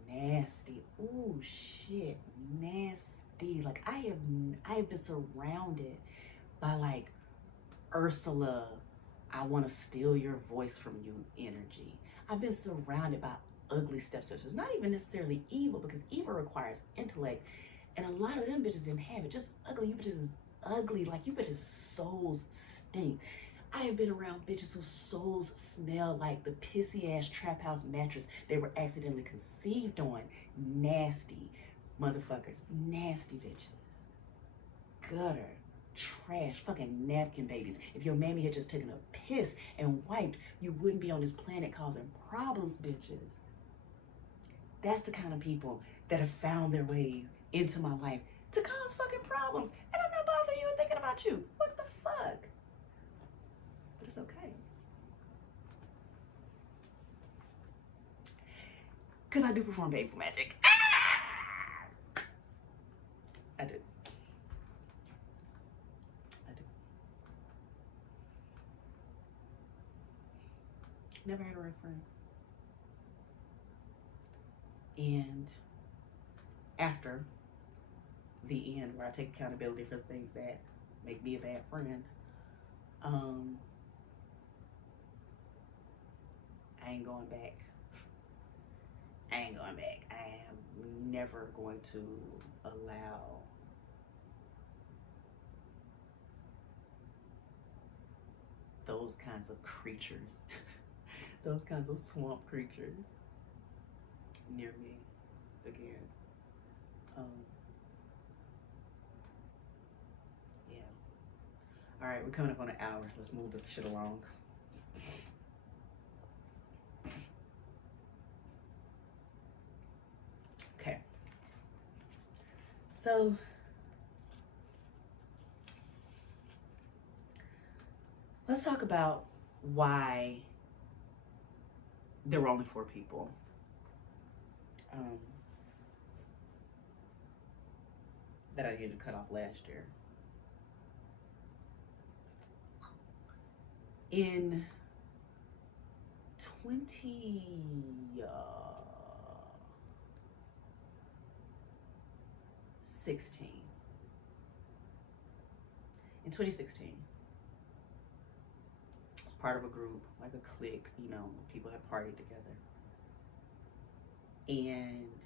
nasty. Ooh, shit, nasty. Like, I have been surrounded by like Ursula, I want to steal your voice from you energy. I've been surrounded by ugly stepsisters. Not even necessarily evil, because evil requires intellect, and a lot of them bitches didn't have it. Just ugly. You bitches is ugly. Like, you bitches' souls stink. I have been around bitches whose souls smell like the pissy ass trap house mattress they were accidentally conceived on. Nasty motherfuckers. Nasty bitches. Gutter. Trash. Fucking napkin babies. If your mammy had just taken a piss and wiped, you wouldn't be on this planet causing problems, bitches. That's the kind of people that have found their way into my life to cause fucking problems. And I'm not bothering you and thinking about you. What the fuck? But it's okay. Because I do perform painful magic. Ah! I do. I do. Never had a real friend. And after the end, where I take accountability for the things that make me a bad friend, I ain't going back. I ain't going back. I am never going to allow those kinds of creatures, those kinds of swamp creatures near me again. Yeah. All right, we're coming up on an hour. Let's move this shit along. So let's talk about why there were only 4 people. That I needed to cut off last year. In 2016, I was part of a group, like a clique, you know, people had partied together. And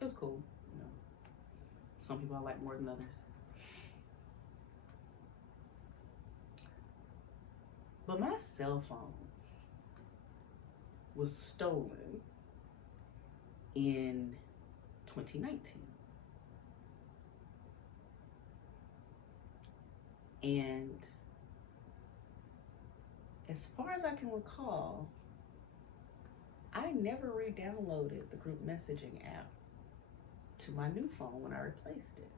it was cool, you know. Some people I like more than others. But my cell phone was stolen in 2019. And as far as I can recall, I never re-downloaded the group messaging app to my new phone when I replaced it.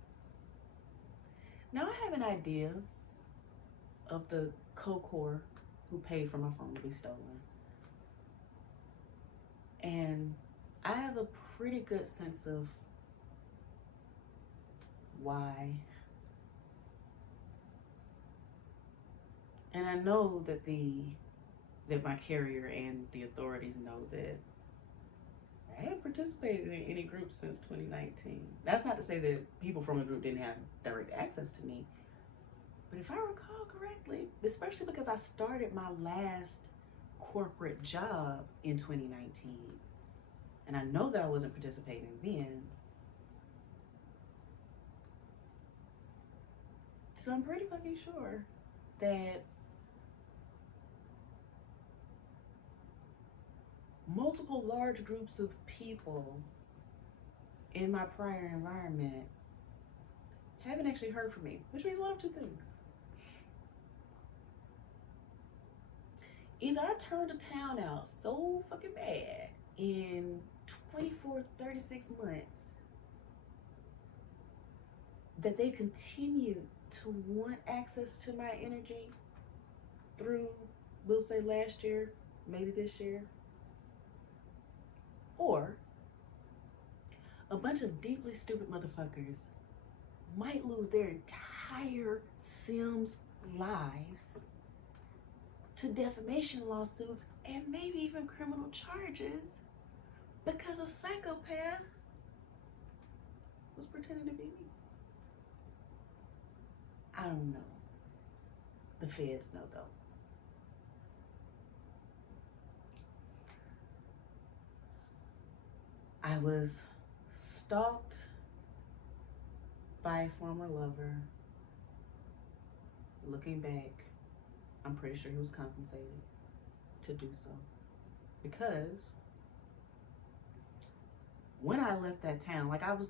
Now I have an idea of the co-core who paid for my phone to be stolen. And I have a pretty good sense of why. And I know that my carrier and the authorities know that I haven't participated in any group since 2019. That's not to say that people from the group didn't have direct access to me. But if I recall correctly, especially because I started my last corporate job in 2019, and I know that I wasn't participating then, so I'm pretty fucking sure that multiple large groups of people in my prior environment haven't actually heard from me, which means one of two things. Either I turned the town out so fucking bad in 24, 36 months that they continue to want access to my energy through, we'll say last year, maybe this year, or a bunch of deeply stupid motherfuckers might lose their entire Sims lives to defamation lawsuits and maybe even criminal charges because a psychopath was pretending to be me. I don't know. The feds know though. I was stalked by a former lover. Looking back, I'm pretty sure he was compensated to do so. Because when I left that town, like I don't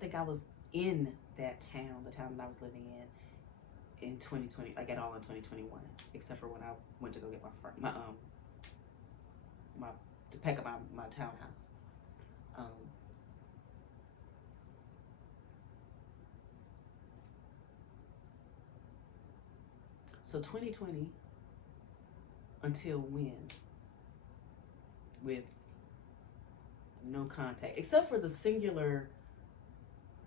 think I was in that town, the town that I was living in 2020, like at all in 2021, except for when I went to go get to pack up my townhouse. So 2020 until when? With no contact, except for the singular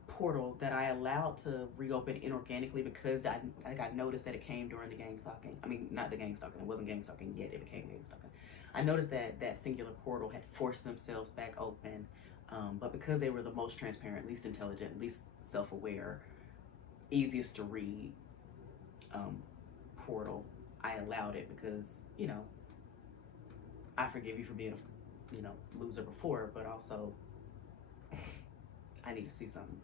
portal that I allowed to reopen inorganically because I got noticed that it came during the gang stalking. I mean, not the gang stalking, it wasn't gang stalking yet, it became gang stalking. I noticed that that singular portal had forced themselves back open, but because they were the most transparent, least intelligent, least self-aware, easiest to read portal, I allowed it because, you know, I forgive you for being a, you know, loser before, but also I need to see something.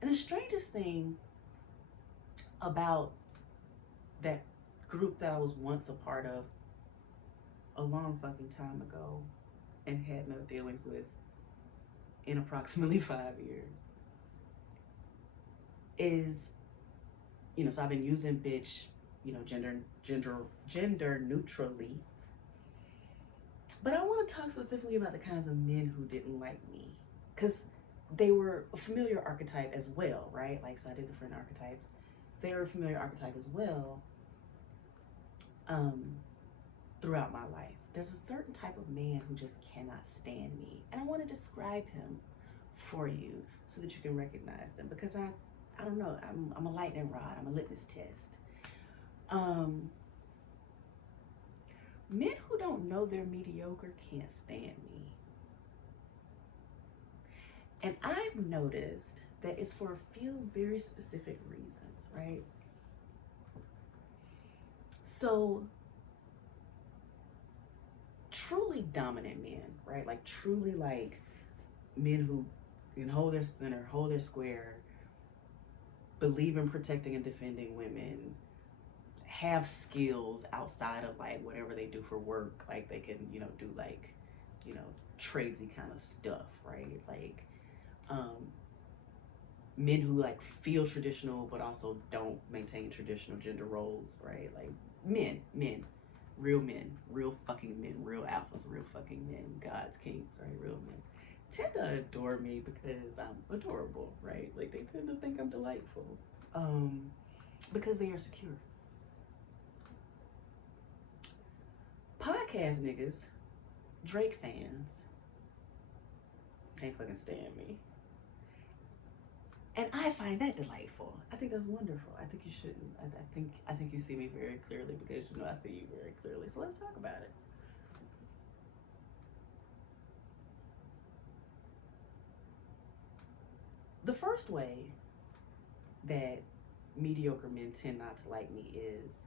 And the strangest thing about that group that I was once a part of a long fucking time ago and had no dealings with in approximately 5 years is so I've been using bitch, gender neutrally. But I want to talk specifically about the kinds of men who didn't like me, because they were a familiar archetype as well, right? Like, so I did the friend archetypes. They were a familiar archetype as well. Throughout my life, there's a certain type of man who just cannot stand me, and I want to describe him for you so that you can recognize them, because I don't know, I'm a lightning rod, I'm a litmus test. Men who don't know they're mediocre can't stand me. And I've noticed that it's for a few very specific reasons, right? So, truly dominant men, right? Like, truly, like, men who can hold their center, hold their square, believe in protecting and defending women, have skills outside of like whatever they do for work, like they can do like tradesy kind of stuff, right? Like men who like feel traditional but also don't maintain traditional gender roles, right? Like men, real fucking men, real alphas, real fucking men, God's kings, right? Real men tend to adore me because I'm adorable, right? Like they tend to think I'm delightful because they are secure. Podcast niggas, Drake fans, can't fucking stand me. And I find that delightful. I think that's wonderful. I think you shouldn't. I think you see me very clearly because I see you very clearly. So let's talk about it. The first way that mediocre men tend not to like me is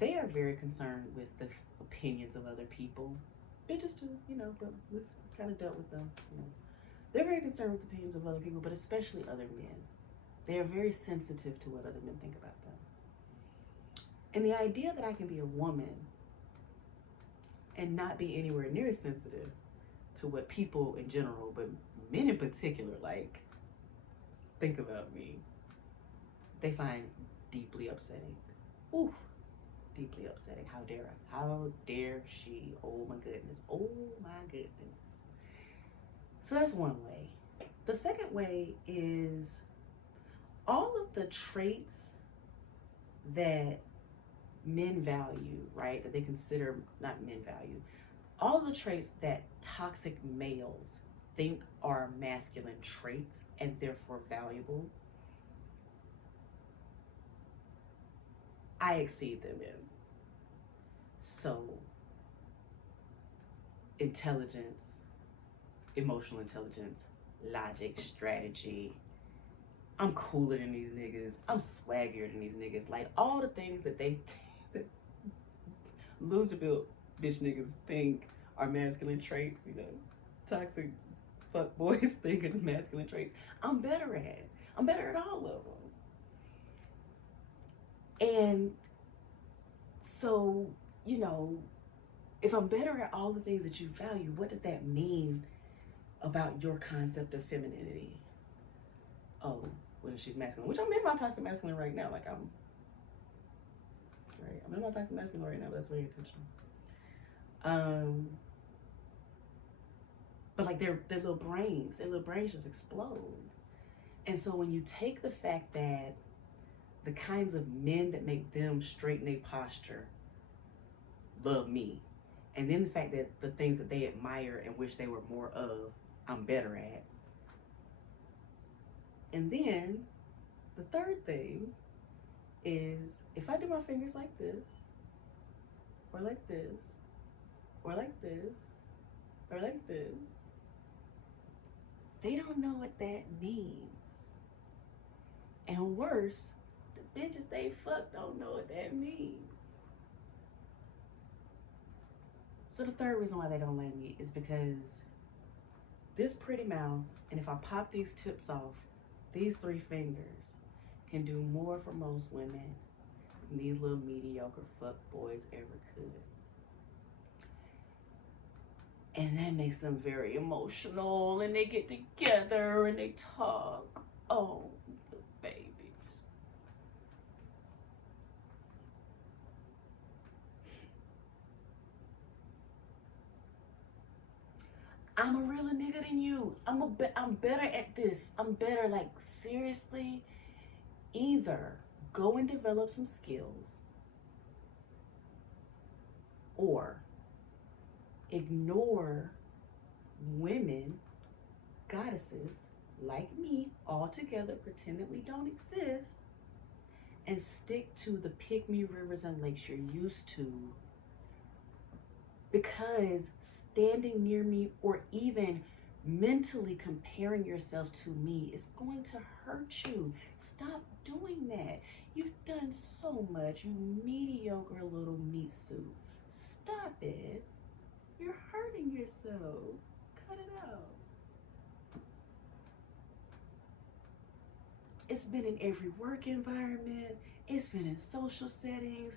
they are very concerned with the opinions of other people. Bitches too, but we've kind of dealt with them, They're very concerned with the opinions of other people, but especially other men. They are very sensitive to what other men think about them. And the idea that I can be a woman and not be anywhere near as sensitive to what people in general, but men in particular, like, think about me, they find deeply upsetting. Oof, deeply upsetting. How dare she? Oh my goodness. Oh my goodness. So that's one way. The second way is all of the traits that men value, right? That they consider, not men value, all the traits that toxic males think are masculine traits and therefore valuable, I exceed them in. So, intelligence, emotional intelligence, logic, strategy. I'm cooler than these niggas. I'm swaggier than these niggas. Like, all the things that they that loser built bitch niggas think are masculine traits, toxic fuck boys think are masculine traits. I'm better at. I'm better at all of them. And so, if I'm better at all the things that you value, what does that mean about your concept of femininity? Oh, well, she's masculine, which I'm in my toxic masculine right now. Like, I'm in my toxic masculine right now, but that's very intentional. But like their little brains just explode. And so when you take the fact that the kinds of men that make them straighten their posture love me, and then the fact that the things that they admire and wish they were more of, I'm better at. And then the third thing is if I do my fingers like this, or like this, or like this, or like this, they don't know what that means. And worse, the bitches they fuck don't know what that means. So the third reason why they don't like me is because this pretty mouth, and if I pop these tips off, these 3 fingers can do more for most women than these little mediocre fuck boys ever could. And that makes them very emotional, and they get together and they talk. Oh, the babies. I'm a realer nigga than you. I'm better at this. I'm better. Like, seriously, either go and develop some skills or ignore women, goddesses like me altogether, pretend that we don't exist, and stick to the pick me rivers and lakes you're used to. Because standing near me or even mentally comparing yourself to me is going to hurt you. Stop doing that. You've done so much, you mediocre little meat suit. Stop it. You're hurting yourself. Cut it out. It's been in every work environment. It's been in social settings.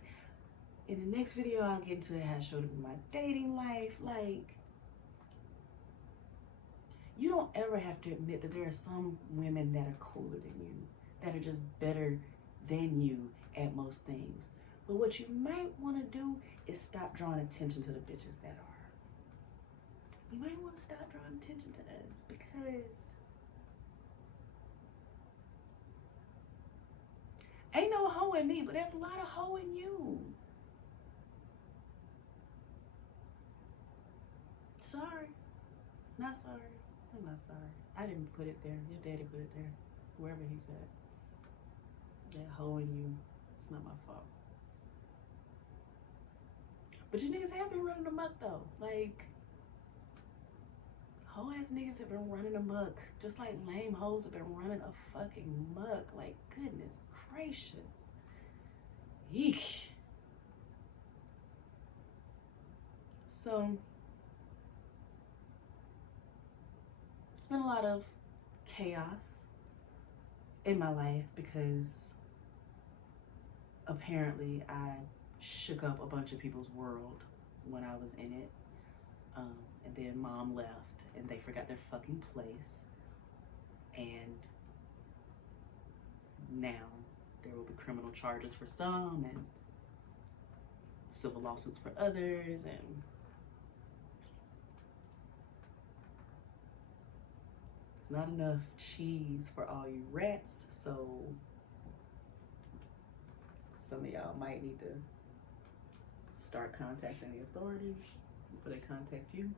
In the next video, I'll get into how it showed up in my dating life. Like, you don't ever have to admit that there are some women that are cooler than you, that are just better than you at most things. But what you might want to do is stop drawing attention to the bitches that are. You might want to stop drawing attention to us because ain't no hoe in me, but there's a lot of hoe in you. Sorry. Not sorry. I'm not sorry. I didn't put it there. Your daddy put it there. Wherever he's at. That hoe in you. It's not my fault. But you niggas have been running amok though. Like, hoe ass niggas have been running amok. Just like lame hoes have been running a fucking muck. Like, goodness gracious. Eek. So, it's been a lot of chaos in my life because apparently I shook up a bunch of people's world when I was in it. And then mom left and they forgot their fucking place. And now there will be criminal charges for some and civil lawsuits for others, and it's not enough cheese for all you rats, so some of y'all might need to start contacting the authorities before they contact you.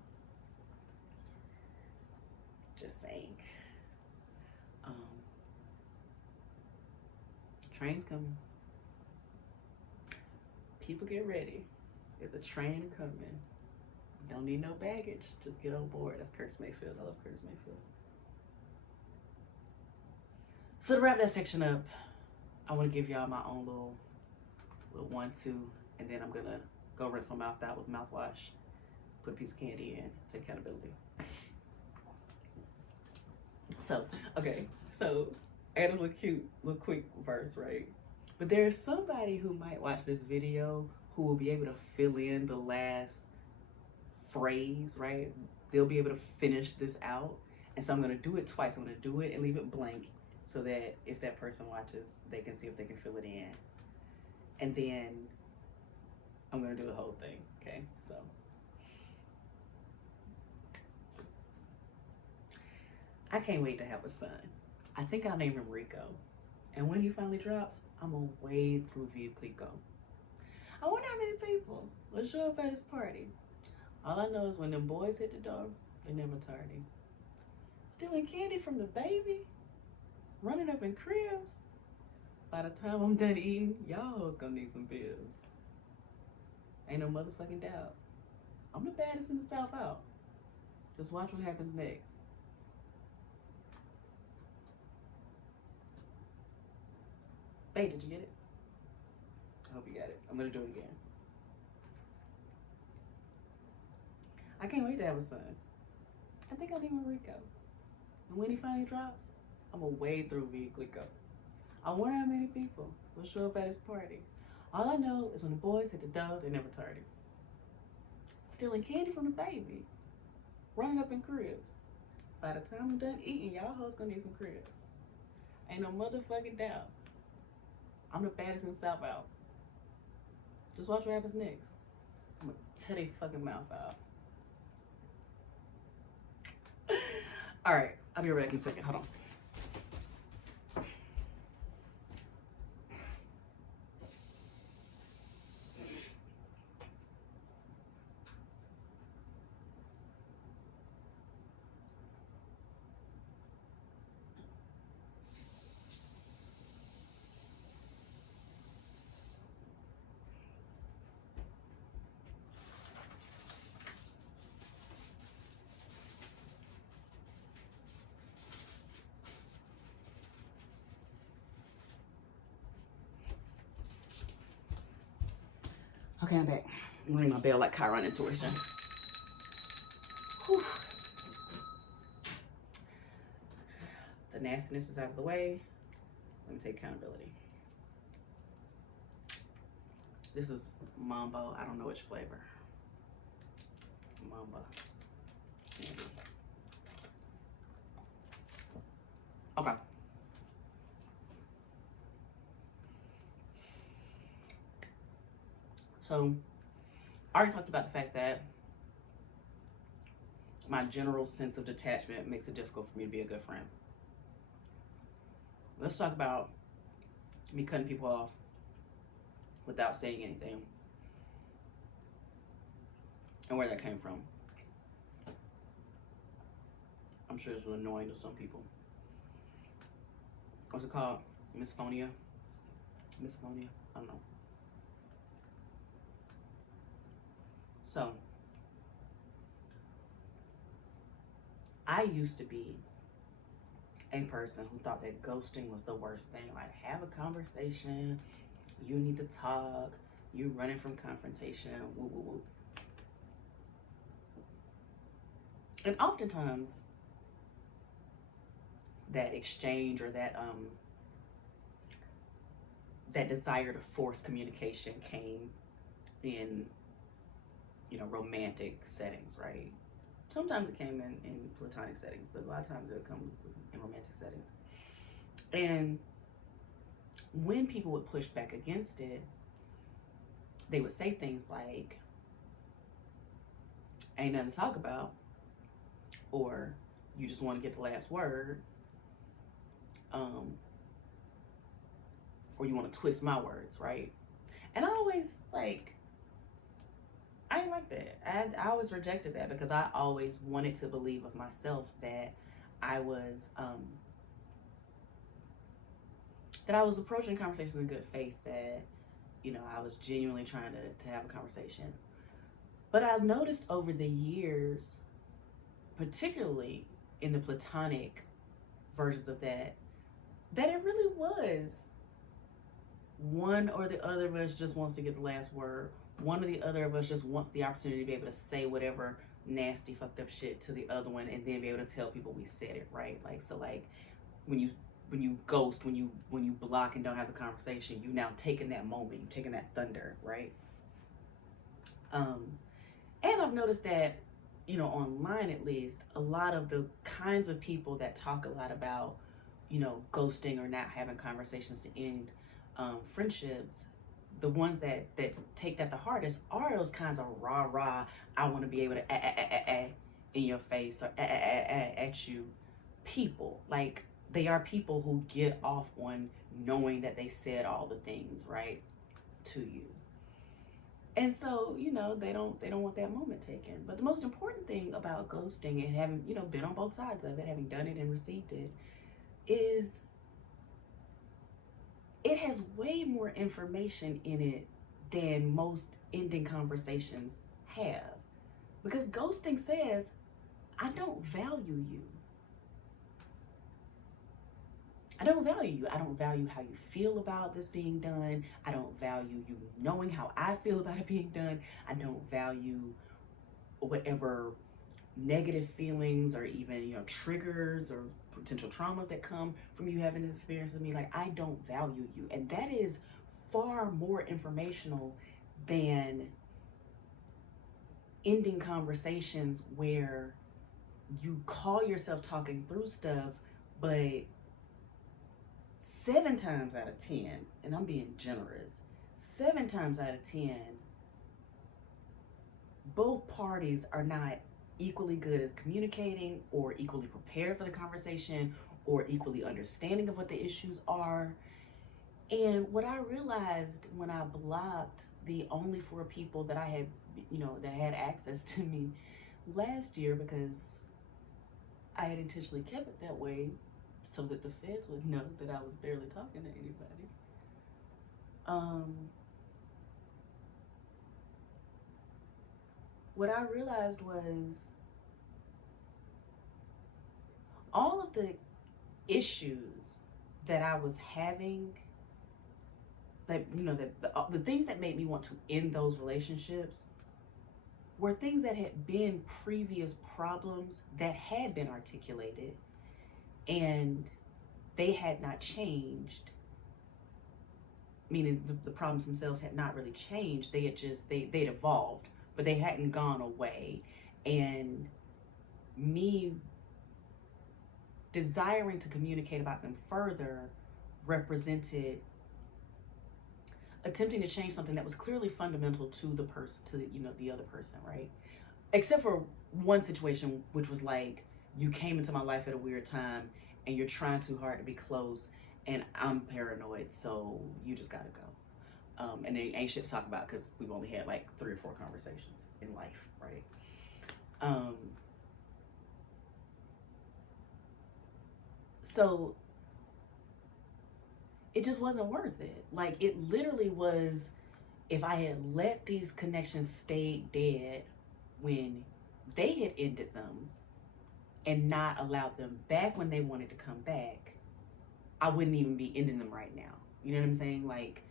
Just saying. Train's coming. People get ready. There's a train coming. Don't need no baggage. Just get on board. That's Curtis Mayfield. I love Curtis Mayfield. So to wrap that section up, I want to give y'all my own little 1-2, and then I'm gonna go rinse my mouth out with mouthwash, put a piece of candy in, take accountability. So, okay, so I got this little quick verse, right? But there's somebody who might watch this video who will be able to fill in the last phrase, right? They'll be able to finish this out. And so I'm gonna do it twice. I'm gonna do it and leave it blank so that if that person watches, they can see if they can fill it in. And then I'm gonna do the whole thing, okay? So. I can't wait to have a son. I think I'll name him Rico. And when he finally drops, I'm gonna wade through Via Clico. I wonder how many people will show up at his party. All I know is when them boys hit the door, they're never tardy. Stealing candy from the baby, running up in cribs. By the time I'm done eating, y'all hoes gonna need some bills. Ain't no motherfucking doubt. I'm the baddest in the South out. Just watch what happens next. Hey, did you get it? I hope you got it. I'm gonna do it again. I can't wait to have a son. I think I'll name him Rico. And when he finally drops, I'm gonna wade through Via Clico. I wonder how many people will show up at his party. All I know is when the boys hit the door, they never tardy. Stealing candy from the baby, running up in cribs. By the time I'm done eating, y'all hoes gonna need some cribs. Ain't no motherfucking doubt. I'm the baddest in the South out. Just watch what happens next. I'm gonna tear their fucking mouth out. All right, I'll be right back in a second. Hold on. Okay, I'm back. I'm gonna ring my bell like Chiron intuition. Whew. The nastiness is out of the way. Let me take accountability. This is Mambo. I don't know which flavor. Mamba. Maybe. Okay. So, I already talked about the fact that my general sense of detachment makes it difficult for me to be a good friend. Let's talk about me cutting people off without saying anything and where that came from. I'm sure it's annoying to some people. What's it called? Misphonia? Misphonia? I don't know. So, I used to be a person who thought that ghosting was the worst thing. Like, have a conversation, you need to talk, you running from confrontation, woo woo woo. And oftentimes, that exchange or that desire to force communication came in, you know, romantic settings, right? Sometimes it came in platonic settings, but a lot of times it would come in romantic settings. And when people would push back against it, they would say things like, ain't nothing to talk about, or you just want to get the last word, or you want to twist my words, right? And I always I ain't like that. I always rejected that because I always wanted to believe of myself that I was approaching conversations in good faith, that, you know, I was genuinely trying to have a conversation. But I've noticed over the years, particularly in the platonic versions of that it really was one or the other of us just wants to get the last word. One or the other of us just wants the opportunity to be able to say whatever nasty, fucked up shit to the other one and then be able to tell people we said it, right? Like, so like when you ghost, when you block and don't have the conversation, you now taking that moment, you taking that thunder, right? And I've noticed that, you know, online at least, a lot of the kinds of people that talk a lot about, you know, ghosting or not having conversations to end friendships, the ones that take that the hardest are those kinds of rah, I want to be able to in your face or at you people. Like, they are people who get off on knowing that they said all the things, right, to you. And so, you know, they don't want that moment taken. But the most important thing about ghosting and having, you know, been on both sides of it, having done it and received it, is it has way more information in it than most ending conversations have. Because ghosting says, I don't value you. I don't value you. I don't value how you feel about this being done. I don't value you knowing how I feel about it being done. I don't value whatever negative feelings or even, you know, triggers or potential traumas that come from you having this experience with me. Like, I don't value you. And that is far more informational than ending conversations where you call yourself talking through stuff, but 7 times out of 10, and I'm being generous, 7 times out of 10, both parties are not equally good at communicating or equally prepared for the conversation or equally understanding of what the issues are. And what I realized when I blocked the only four people that I had, that had access to me last year, because I had intentionally kept it that way so that the feds would know that I was barely talking to anybody. What I realized was all of the issues that I was having, that the things that made me want to end those relationships were things that had been previous problems that had been articulated, and they had not changed, meaning the problems themselves had not really changed. They had just they'd evolved, but they hadn't gone away. And me desiring to communicate about them further represented attempting to change something that was clearly fundamental to the person, to the other person, right? Except for one situation, which was like, you came into my life at a weird time and you're trying too hard to be close, and I'm paranoid, so you just gotta go. And there ain't shit to talk about because we've only had like 3 or 4 conversations in life, right? So it just wasn't worth it. Like, it literally was, if I had let these connections stay dead when they had ended them and not allowed them back when they wanted to come back, I wouldn't even be ending them right now. You know what I'm saying? Like,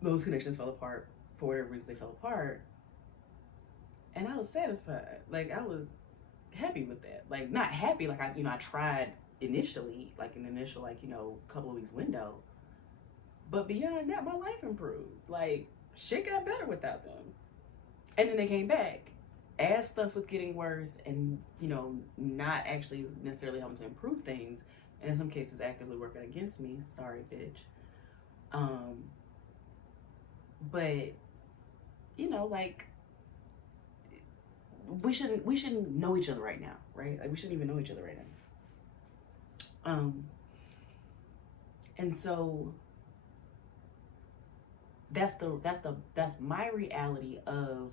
those connections fell apart for whatever reason they fell apart. And I was satisfied. Like, I was happy with that. Like, not happy, like I tried initially, like an initial, like, couple of weeks window. But beyond that, my life improved. Like, shit got better without them. And then they came back as stuff was getting worse and, not actually necessarily helping to improve things. And in some cases, actively working against me. Sorry, bitch. But, like, we shouldn't know each other right now, right? Like, we shouldn't even know each other right now. And so that's my reality of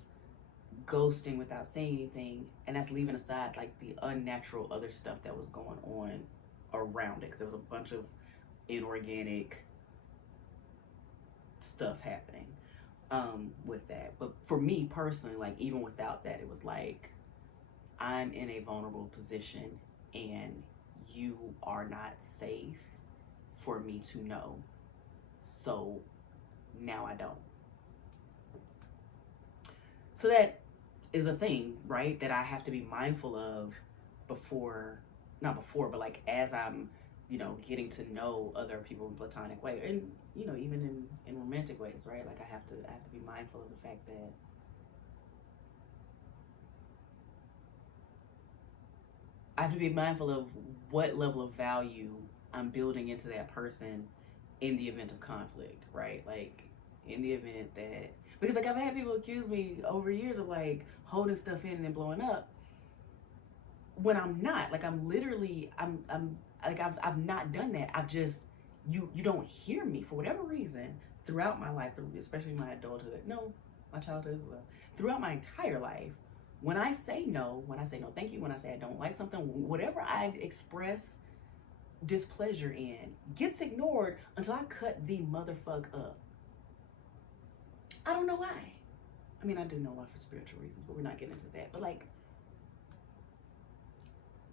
ghosting without saying anything, and that's leaving aside like the unnatural other stuff that was going on around it, because there was a bunch of inorganic stuff happening with that. But for me personally, like, even without that, it was like, I'm in a vulnerable position and you are not safe for me to know, so now I don't. So that is a thing, right, that I have to be mindful of but like as I'm, getting to know other people in platonic way, and even in romantic ways, right? Like, I have to be mindful of the fact that I have to be mindful of what level of value I'm building into that person in the event of conflict, right? Like, in the event that, because like I've had people accuse me over years of like holding stuff in and then blowing up, when I'm not. Like, I'm literally, I'm like, I've not done that. I've just, you don't hear me for whatever reason throughout my life, especially my adulthood, no, my childhood as well, throughout my entire life. When I say no, thank you, when I say I don't like something, whatever I express displeasure in gets ignored until I cut the motherfuck up. I don't know why. I mean, I do know why, for spiritual reasons, but we're not getting into that. But like,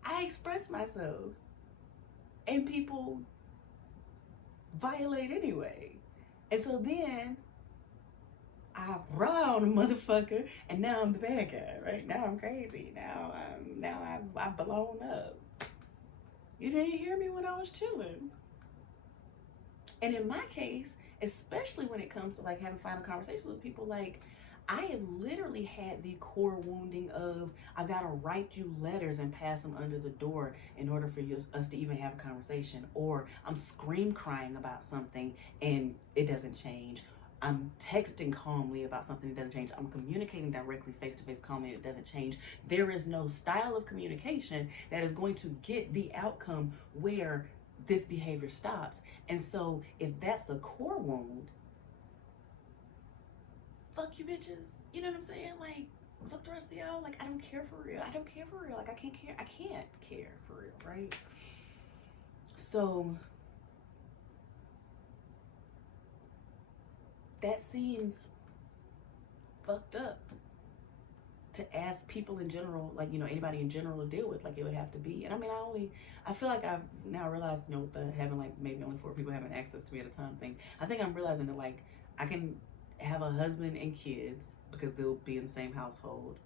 I express myself and people violate anyway. And so then I raw on a motherfucker, and now I'm the bad guy, right? Now I'm crazy. Now I've blown up. You didn't hear me when I was chilling. And in my case, especially when it comes to like having final conversations with people, like, I have literally had the core wounding of, I've got to write you letters and pass them under the door in order for us to even have a conversation. Or I'm scream crying about something and it doesn't change. I'm texting calmly about something that doesn't change. I'm communicating directly face to face calmly and it doesn't change. There is no style of communication that is going to get the outcome where this behavior stops. And so if that's a core wound, fuck you bitches. You know what I'm saying? Like, fuck the rest of y'all. Like, I don't care for real. I don't care for real. Like, I can't care. I can't care for real, right? So that seems fucked up to ask people in general, like, you know, anybody in general to deal with. Like, it would have to be. And I mean, I feel like I've now realized, you know, with the having like maybe only 4 people having access to me at a time thing, I think I'm realizing that like I can have a husband and kids because they'll be in the same household.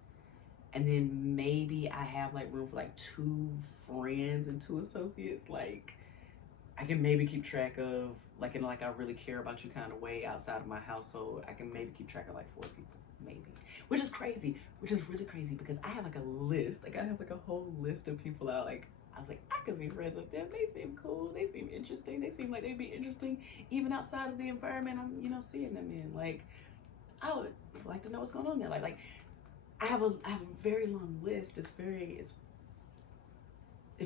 And then maybe I have like room for like 2 friends and 2 associates. Like, I can maybe keep track of, like, in like I really care about you kind of way outside of my household. I can maybe keep track of like 4 people, maybe, which is crazy, which is really crazy because I have like a list. Like, I have like a whole list of people out. Like, I was like, I could be friends with them. They seem cool. They seem interesting. They seem like they'd be interesting even outside of the environment I'm, you know, seeing them in. Like, I would like to know what's going on there. Like I have a very long list. It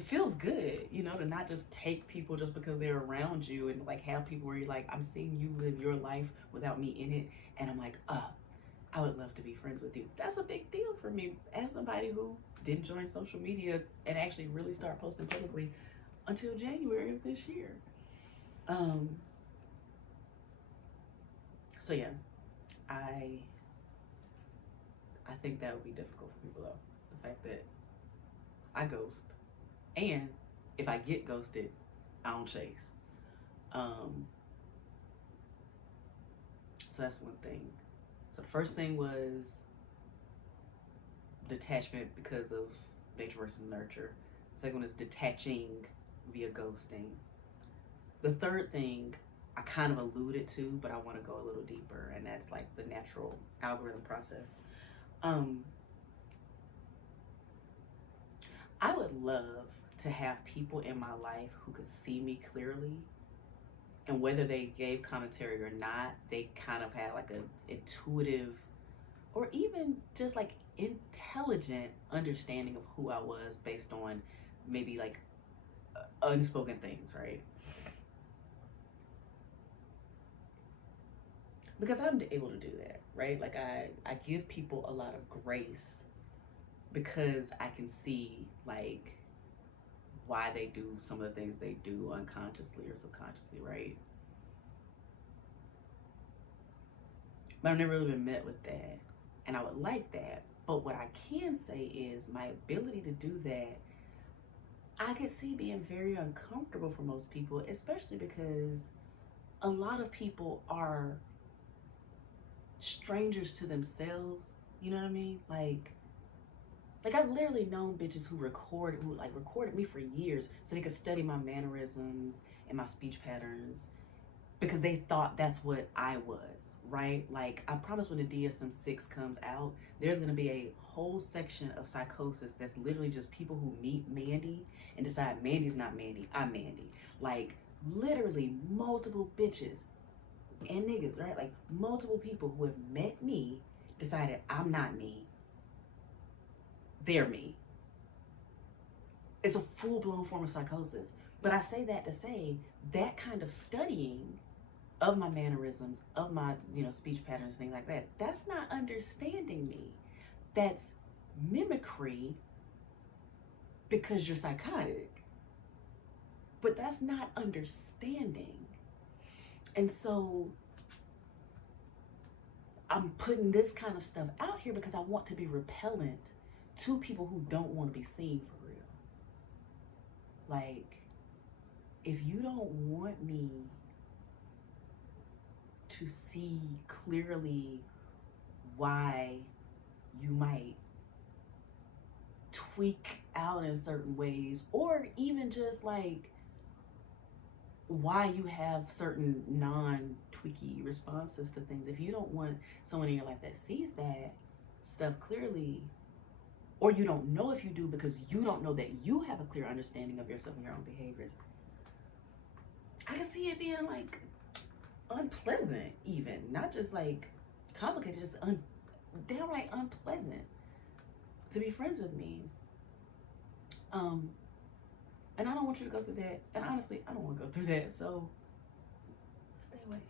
feels good, you know, to not just take people just because they're around you and like have people where you're like, I'm seeing you live your life without me in it. And I'm like, I would love to be friends with you. That's a big deal for me as somebody who didn't join social media and actually really start posting publicly until January of this year. So yeah, I think that would be difficult for people though. The fact that I ghost, and if I get ghosted, I don't chase. So that's one thing. So the first thing was detachment because of nature versus nurture. The second one is detaching via ghosting. The third thing I kind of alluded to, but I want to go a little deeper, and that's like the natural algorithm process. I would love to have people in my life who could see me clearly, and whether they gave commentary or not, they kind of had like an intuitive or even just like intelligent understanding of who I was based on maybe like unspoken things, right? Because I'm able to do that, right? Like I give people a lot of grace because I can see like why they do some of the things they do unconsciously or subconsciously, right? But I've never really been met with that, and I would like that. But what I can say is my ability to do that, I could see being very uncomfortable for most people, especially because a lot of people are strangers to themselves. You know what I mean? Like I've literally known bitches who recorded me for years so they could study my mannerisms and my speech patterns because they thought that's what I was, right? Like, I promise when the DSM-6 comes out, there's gonna be a whole section of psychosis that's literally just people who meet Mandy and decide Mandy's not Mandy, I'm Mandy. Like, literally multiple bitches and niggas, right? Like, multiple people who have met me decided I'm not me, they're me. It's a full-blown form of psychosis. But I say that to say that kind of studying of my mannerisms, of my, you know, speech patterns, things like that, that's not understanding me. That's mimicry because you're psychotic. But that's not understanding. And so I'm putting this kind of stuff out here because I want to be repellent to people who don't want to be seen for real. Like, if you don't want me to see clearly why you might tweak out in certain ways, or even just like why you have certain non-tweaky responses to things, if you don't want someone in your life that sees that stuff clearly, or you don't know if you do because you don't know that you have a clear understanding of yourself and your own behaviors, I can see it being like unpleasant, even not just like complicated, just downright unpleasant to be friends with me. And I don't want you to go through that. And honestly, I don't want to go through that. So stay away.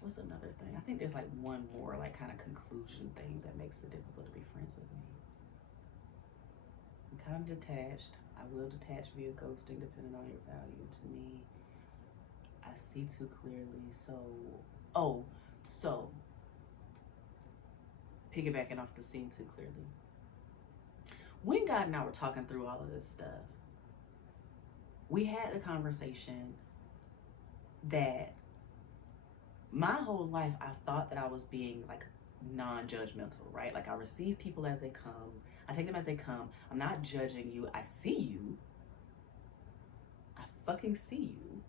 What's another thing? I think there's like one more like kind of conclusion thing that makes it difficult to be friends with me. I'm kind of detached. I will detach via ghosting depending on your value to me. I see too clearly. So piggybacking off the scene too clearly. When God and I were talking through all of this stuff, we had the conversation that my whole life I thought that I was being like non-judgmental, right? Like I receive people as they come. I take them as they come. I'm not judging you. I see you. I fucking see you.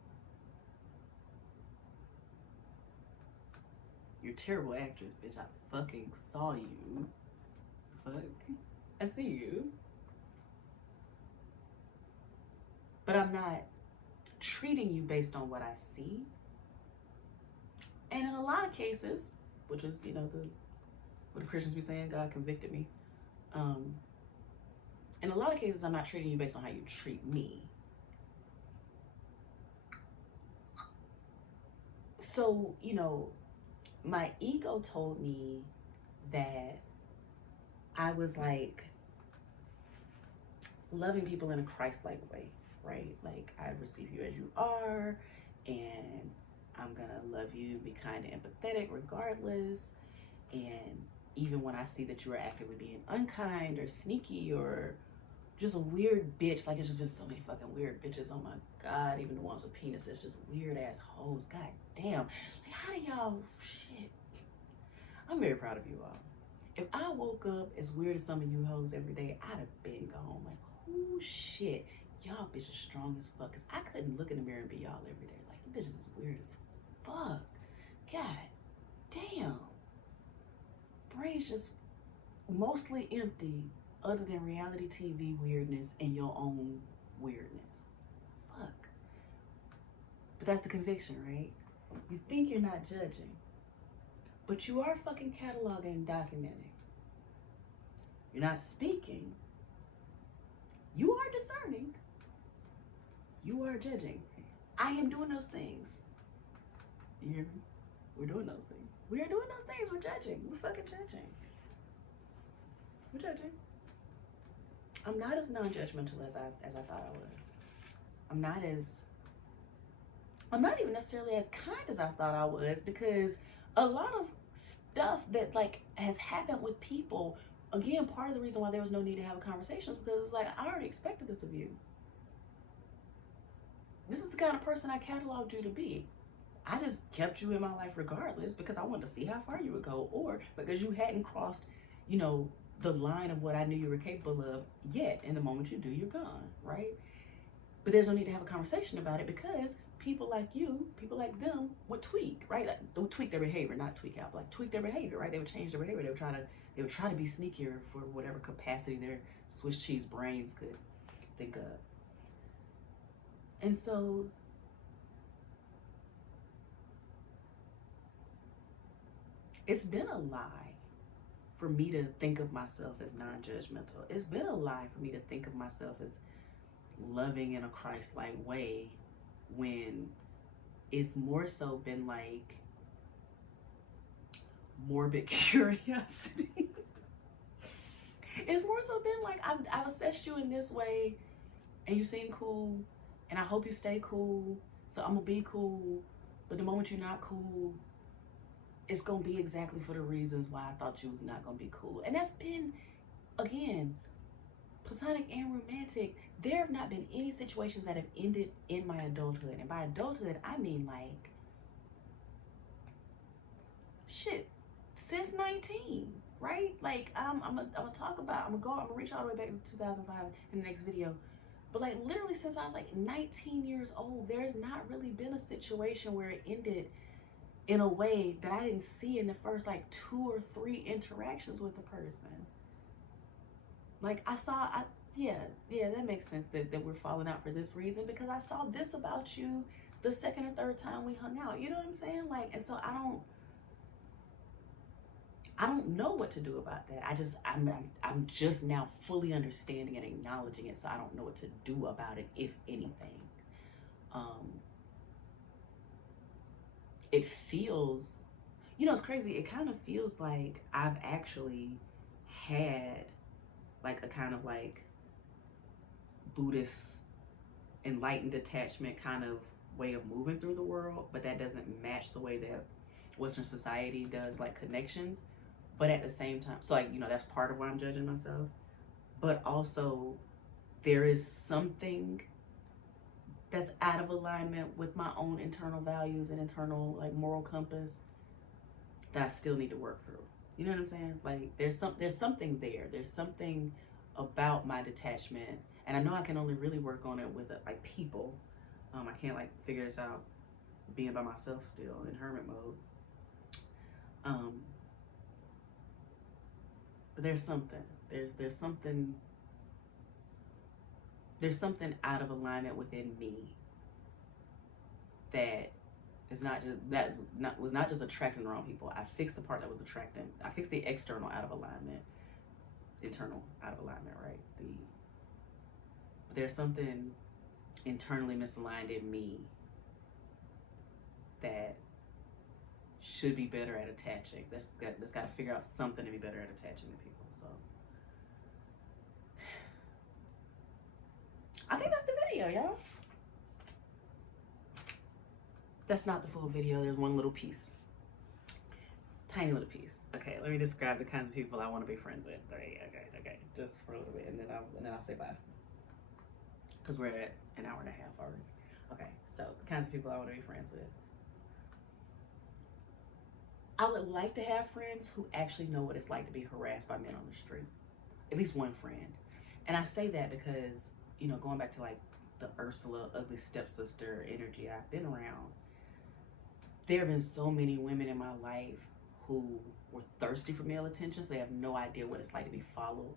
You're a terrible actress, bitch. I fucking saw you. Fuck. I see you. But I'm not treating you based on what I see. And in a lot of cases, which is, you know, what the Christians be saying, God convicted me. In a lot of cases, I'm not treating you based on how you treat me. So, you know, my ego told me that I was like loving people in a Christ-like way, right? Like I receive you as you are, and I'm gonna love you, be kind and empathetic regardless. And even when I see that you are actively being unkind or sneaky or just a weird bitch, like it's just been so many fucking weird bitches, oh my God, even the ones with penises, just weird ass hoes, god damn. Like how do y'all, shit. I'm very proud of you all. If I woke up as weird as some of you hoes every day, I'd have been gone. Like, oh shit, y'all bitches strong as fuck. Cause I couldn't look in the mirror and be y'all every day. Like, you bitches is weird as fuck. God damn. Brain's just mostly empty other than reality TV weirdness and your own weirdness. Fuck. But that's the conviction, right? You think you're not judging, but you are fucking cataloging and documenting. You're not speaking. You are discerning. You are judging. I am doing those things. Do you hear me? We're doing those things. We are doing those things. We're judging. We're fucking judging. We're judging. I'm not as non-judgmental as I thought I was. I'm not even necessarily as kind as I thought I was, because a lot of stuff that like has happened with people, again, part of the reason why there was no need to have a conversation is because it was like, I already expected this of you. This is the kind of person I cataloged you to be. I just kept you in my life regardless because I wanted to see how far you would go, or because you hadn't crossed, you know, the line of what I knew you were capable of yet. And the moment you do, you're gone, right? But there's no need to have a conversation about it because people like you, people like them would tweak, right? Like, they would tweak their behavior, not tweak out, but like tweak their behavior, right? They would change their behavior. They would try to be sneakier for whatever capacity their Swiss cheese brains could think of. And so it's been a lie for me to think of myself as non-judgmental. It's been a lie for me to think of myself as loving in a Christ-like way, when it's more so been like morbid curiosity. It's more so been like, I've assessed you in this way and you seem cool and I hope you stay cool, so I'm gonna be cool, but the moment you're not cool, it's gonna be exactly for the reasons why I thought you was not gonna be cool. And that's been, again, platonic and romantic. There have not been any situations that have ended in my adulthood. And by adulthood, I mean like, shit, since 19, right? Like, I'm gonna reach all the way back to 2005 in the next video. But like literally since I was like 19 years old, there's not really been a situation where it ended in a way that I didn't see in the first like 2 or 3 interactions with the person. Like yeah, that makes sense that we're falling out for this reason, because I saw this about you the second or third time we hung out. You know what I'm saying? Like, and so I don't know what to do about that. I'm just now fully understanding and acknowledging it, so I don't know what to do about it, if anything. It feels, it's crazy. It kind of feels like I've actually had like a kind of like Buddhist enlightened detachment kind of way of moving through the world, but that doesn't match the way that Western society does like connections. But at the same time, so like, that's part of why I'm judging myself. But also, there is something that's out of alignment with my own internal values and internal like moral compass that I still need to work through. You know what I'm saying? Like there's something there. There's something about my detachment, and I know I can only really work on it with like people. I can't like figure this out being by myself still in hermit mode. But there's something. There's something out of alignment within me that is not just was not just attracting the wrong people. I fixed the part that was attracting. I fixed the external out of alignment, internal out of alignment, right? But there's something internally misaligned in me that should be better at attaching. That's got to figure out something to be better at attaching to people. So I think that's the video, y'all. That's not the full video. There's one little piece. Tiny little piece. Okay, let me describe the kinds of people I want to be friends with. Okay. Just for a little bit, and then I'll say bye. Because we're at an hour and a half already. Okay, so the kinds of people I want to be friends with. I would like to have friends who actually know what it's like to be harassed by men on the street. At least one friend. And I say that because, going back to like the Ursula ugly stepsister energy I've been around, there have been so many women in my life who were thirsty for male attention, so they have no idea what it's like to be followed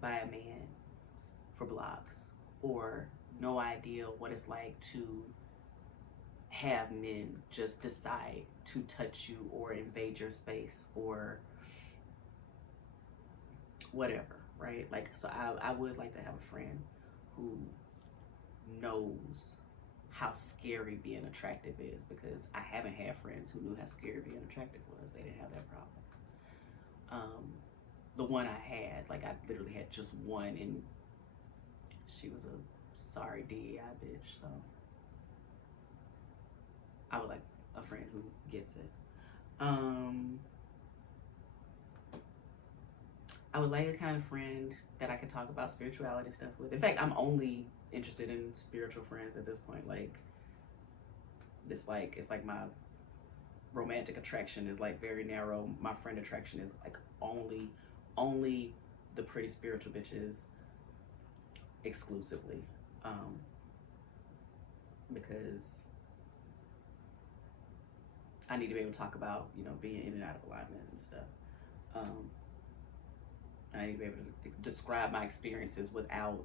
by a man for blocks, or no idea what it's like to have men just decide to touch you or invade your space or whatever, right? Like, so I would like to have a friend who knows how scary being attractive is, because I haven't had friends who knew how scary being attractive was. They didn't have that problem. The one I had, like, I literally had just one, and she was a sorry DEI bitch, so I would like a friend who gets it. I would like a kind of friend that I can talk about spirituality stuff with. In fact, I'm only interested in spiritual friends at this point. Like, it's like my romantic attraction is like very narrow. My friend attraction is like only the pretty spiritual bitches exclusively. Because I need to be able to talk about, being in and out of alignment and stuff. I need to be able to describe my experiences without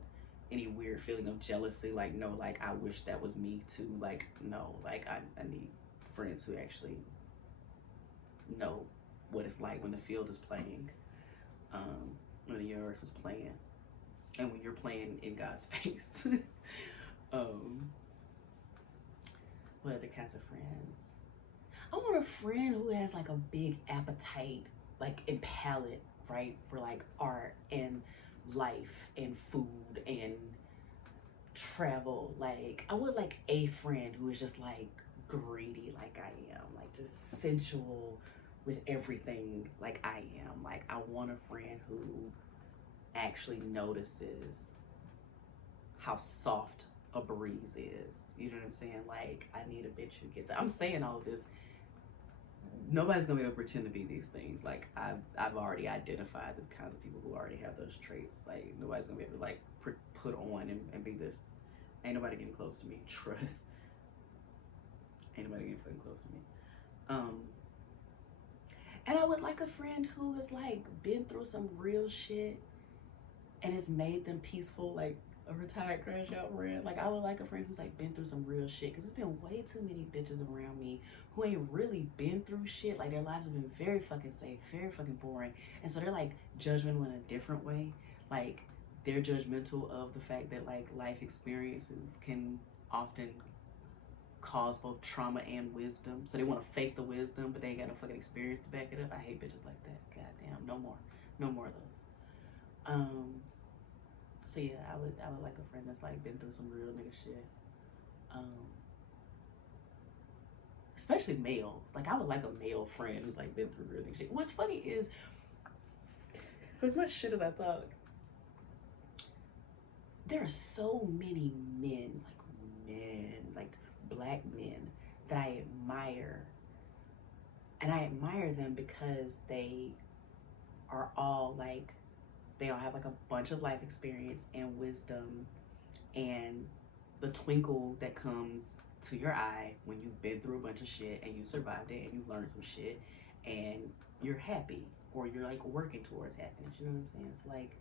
any weird feeling of jealousy. Like, no, like, I wish that was me too. Like, no, like, I need friends who actually know what it's like when the field is playing, when the universe is playing, and when you're playing in God's face. What other kinds of friends? I want a friend who has like a big appetite, like, and palate, right, for like art and life and food and travel. Like, I would like a friend who is just like greedy like I am, like just sensual with everything like I am. Like, I want a friend who actually notices how soft a breeze is. You know what I'm saying? Like, I need a bitch who gets it. I'm saying all of this. Nobody's gonna be able to pretend to be these things. Like, I've already identified the kinds of people who already have those traits. Like, nobody's gonna be able to like put on and be this. Ain't nobody getting close to me. Trust. Ain't nobody getting fucking close to me. And I would like a friend who has like been through some real shit and has made them peaceful. Like, a retired crash out friend. Like, I would like a friend who's like been through some real shit, because there's been way too many bitches around me who ain't really been through shit. Like, their lives have been very fucking safe, very fucking boring, and so they're like judgmental in a different way. Like, they're judgmental of the fact that like life experiences can often cause both trauma and wisdom. So they want to fake the wisdom, but they ain't got no fucking experience to back it up. I hate bitches like that. Goddamn, no more, no more of those. So yeah, I would like a friend that's like been through some real nigga shit. Especially males. Like, I would like a male friend who's like been through real nigga shit. What's funny is, for as much shit as I talk, there are so many men, like black men, that I admire. And I admire them because they are all like, they all have like a bunch of life experience and wisdom and the twinkle that comes to your eye when you've been through a bunch of shit and you survived it and you learned some shit and you're happy, or you're like working towards happiness. You know what I'm saying? It's like,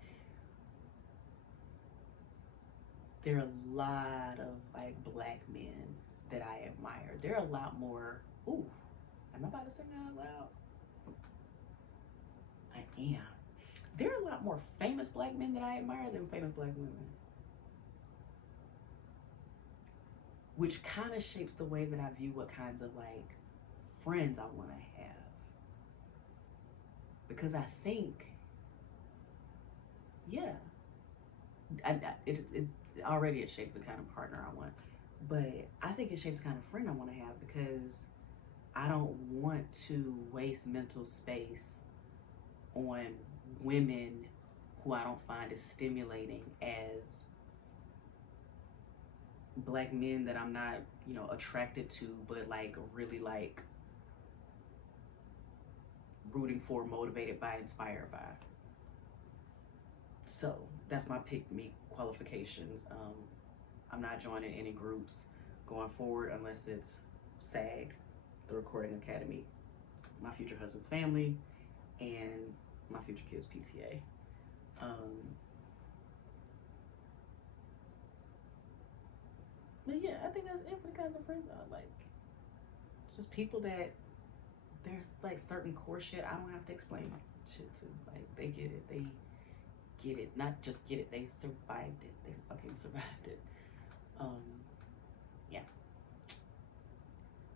there are a lot of like black men that I admire. There are a lot more. Ooh, am I about to sing out loud? I am. There are a lot more famous black men that I admire than famous black women, which kind of shapes the way that I view what kinds of like friends I want to have. Because I think, yeah, it's already it shaped the kind of partner I want, but I think it shapes the kind of friend I want to have, because I don't want to waste mental space on women who I don't find as stimulating as black men that I'm not, you know, attracted to, but like really like rooting for, motivated by, inspired by. So that's my pick me qualifications. I'm not joining any groups going forward unless it's SAG, the Recording Academy, my future husband's family, and my future kids' PTA. But yeah, I think that's it for the kinds of friends I like. Just people that there's like certain core shit I don't have to explain shit to. Like, they get it. They get it. Not just get it, they survived it. They fucking survived it. Yeah.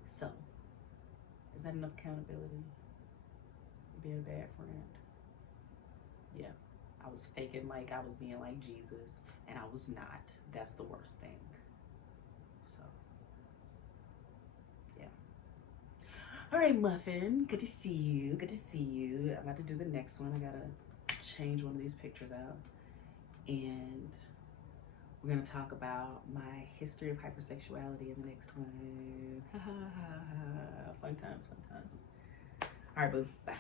So, is that enough accountability? Being a bad friend? Yeah. I was faking like I was being like Jesus, and I was not. That's the worst thing. So, yeah. All right, Muffin. Good to see you. Good to see you. I'm about to do the next one. I gotta change one of these pictures out. And we're gonna talk about my history of hypersexuality in the next one. Fun times, fun times. All right, boo. Bye.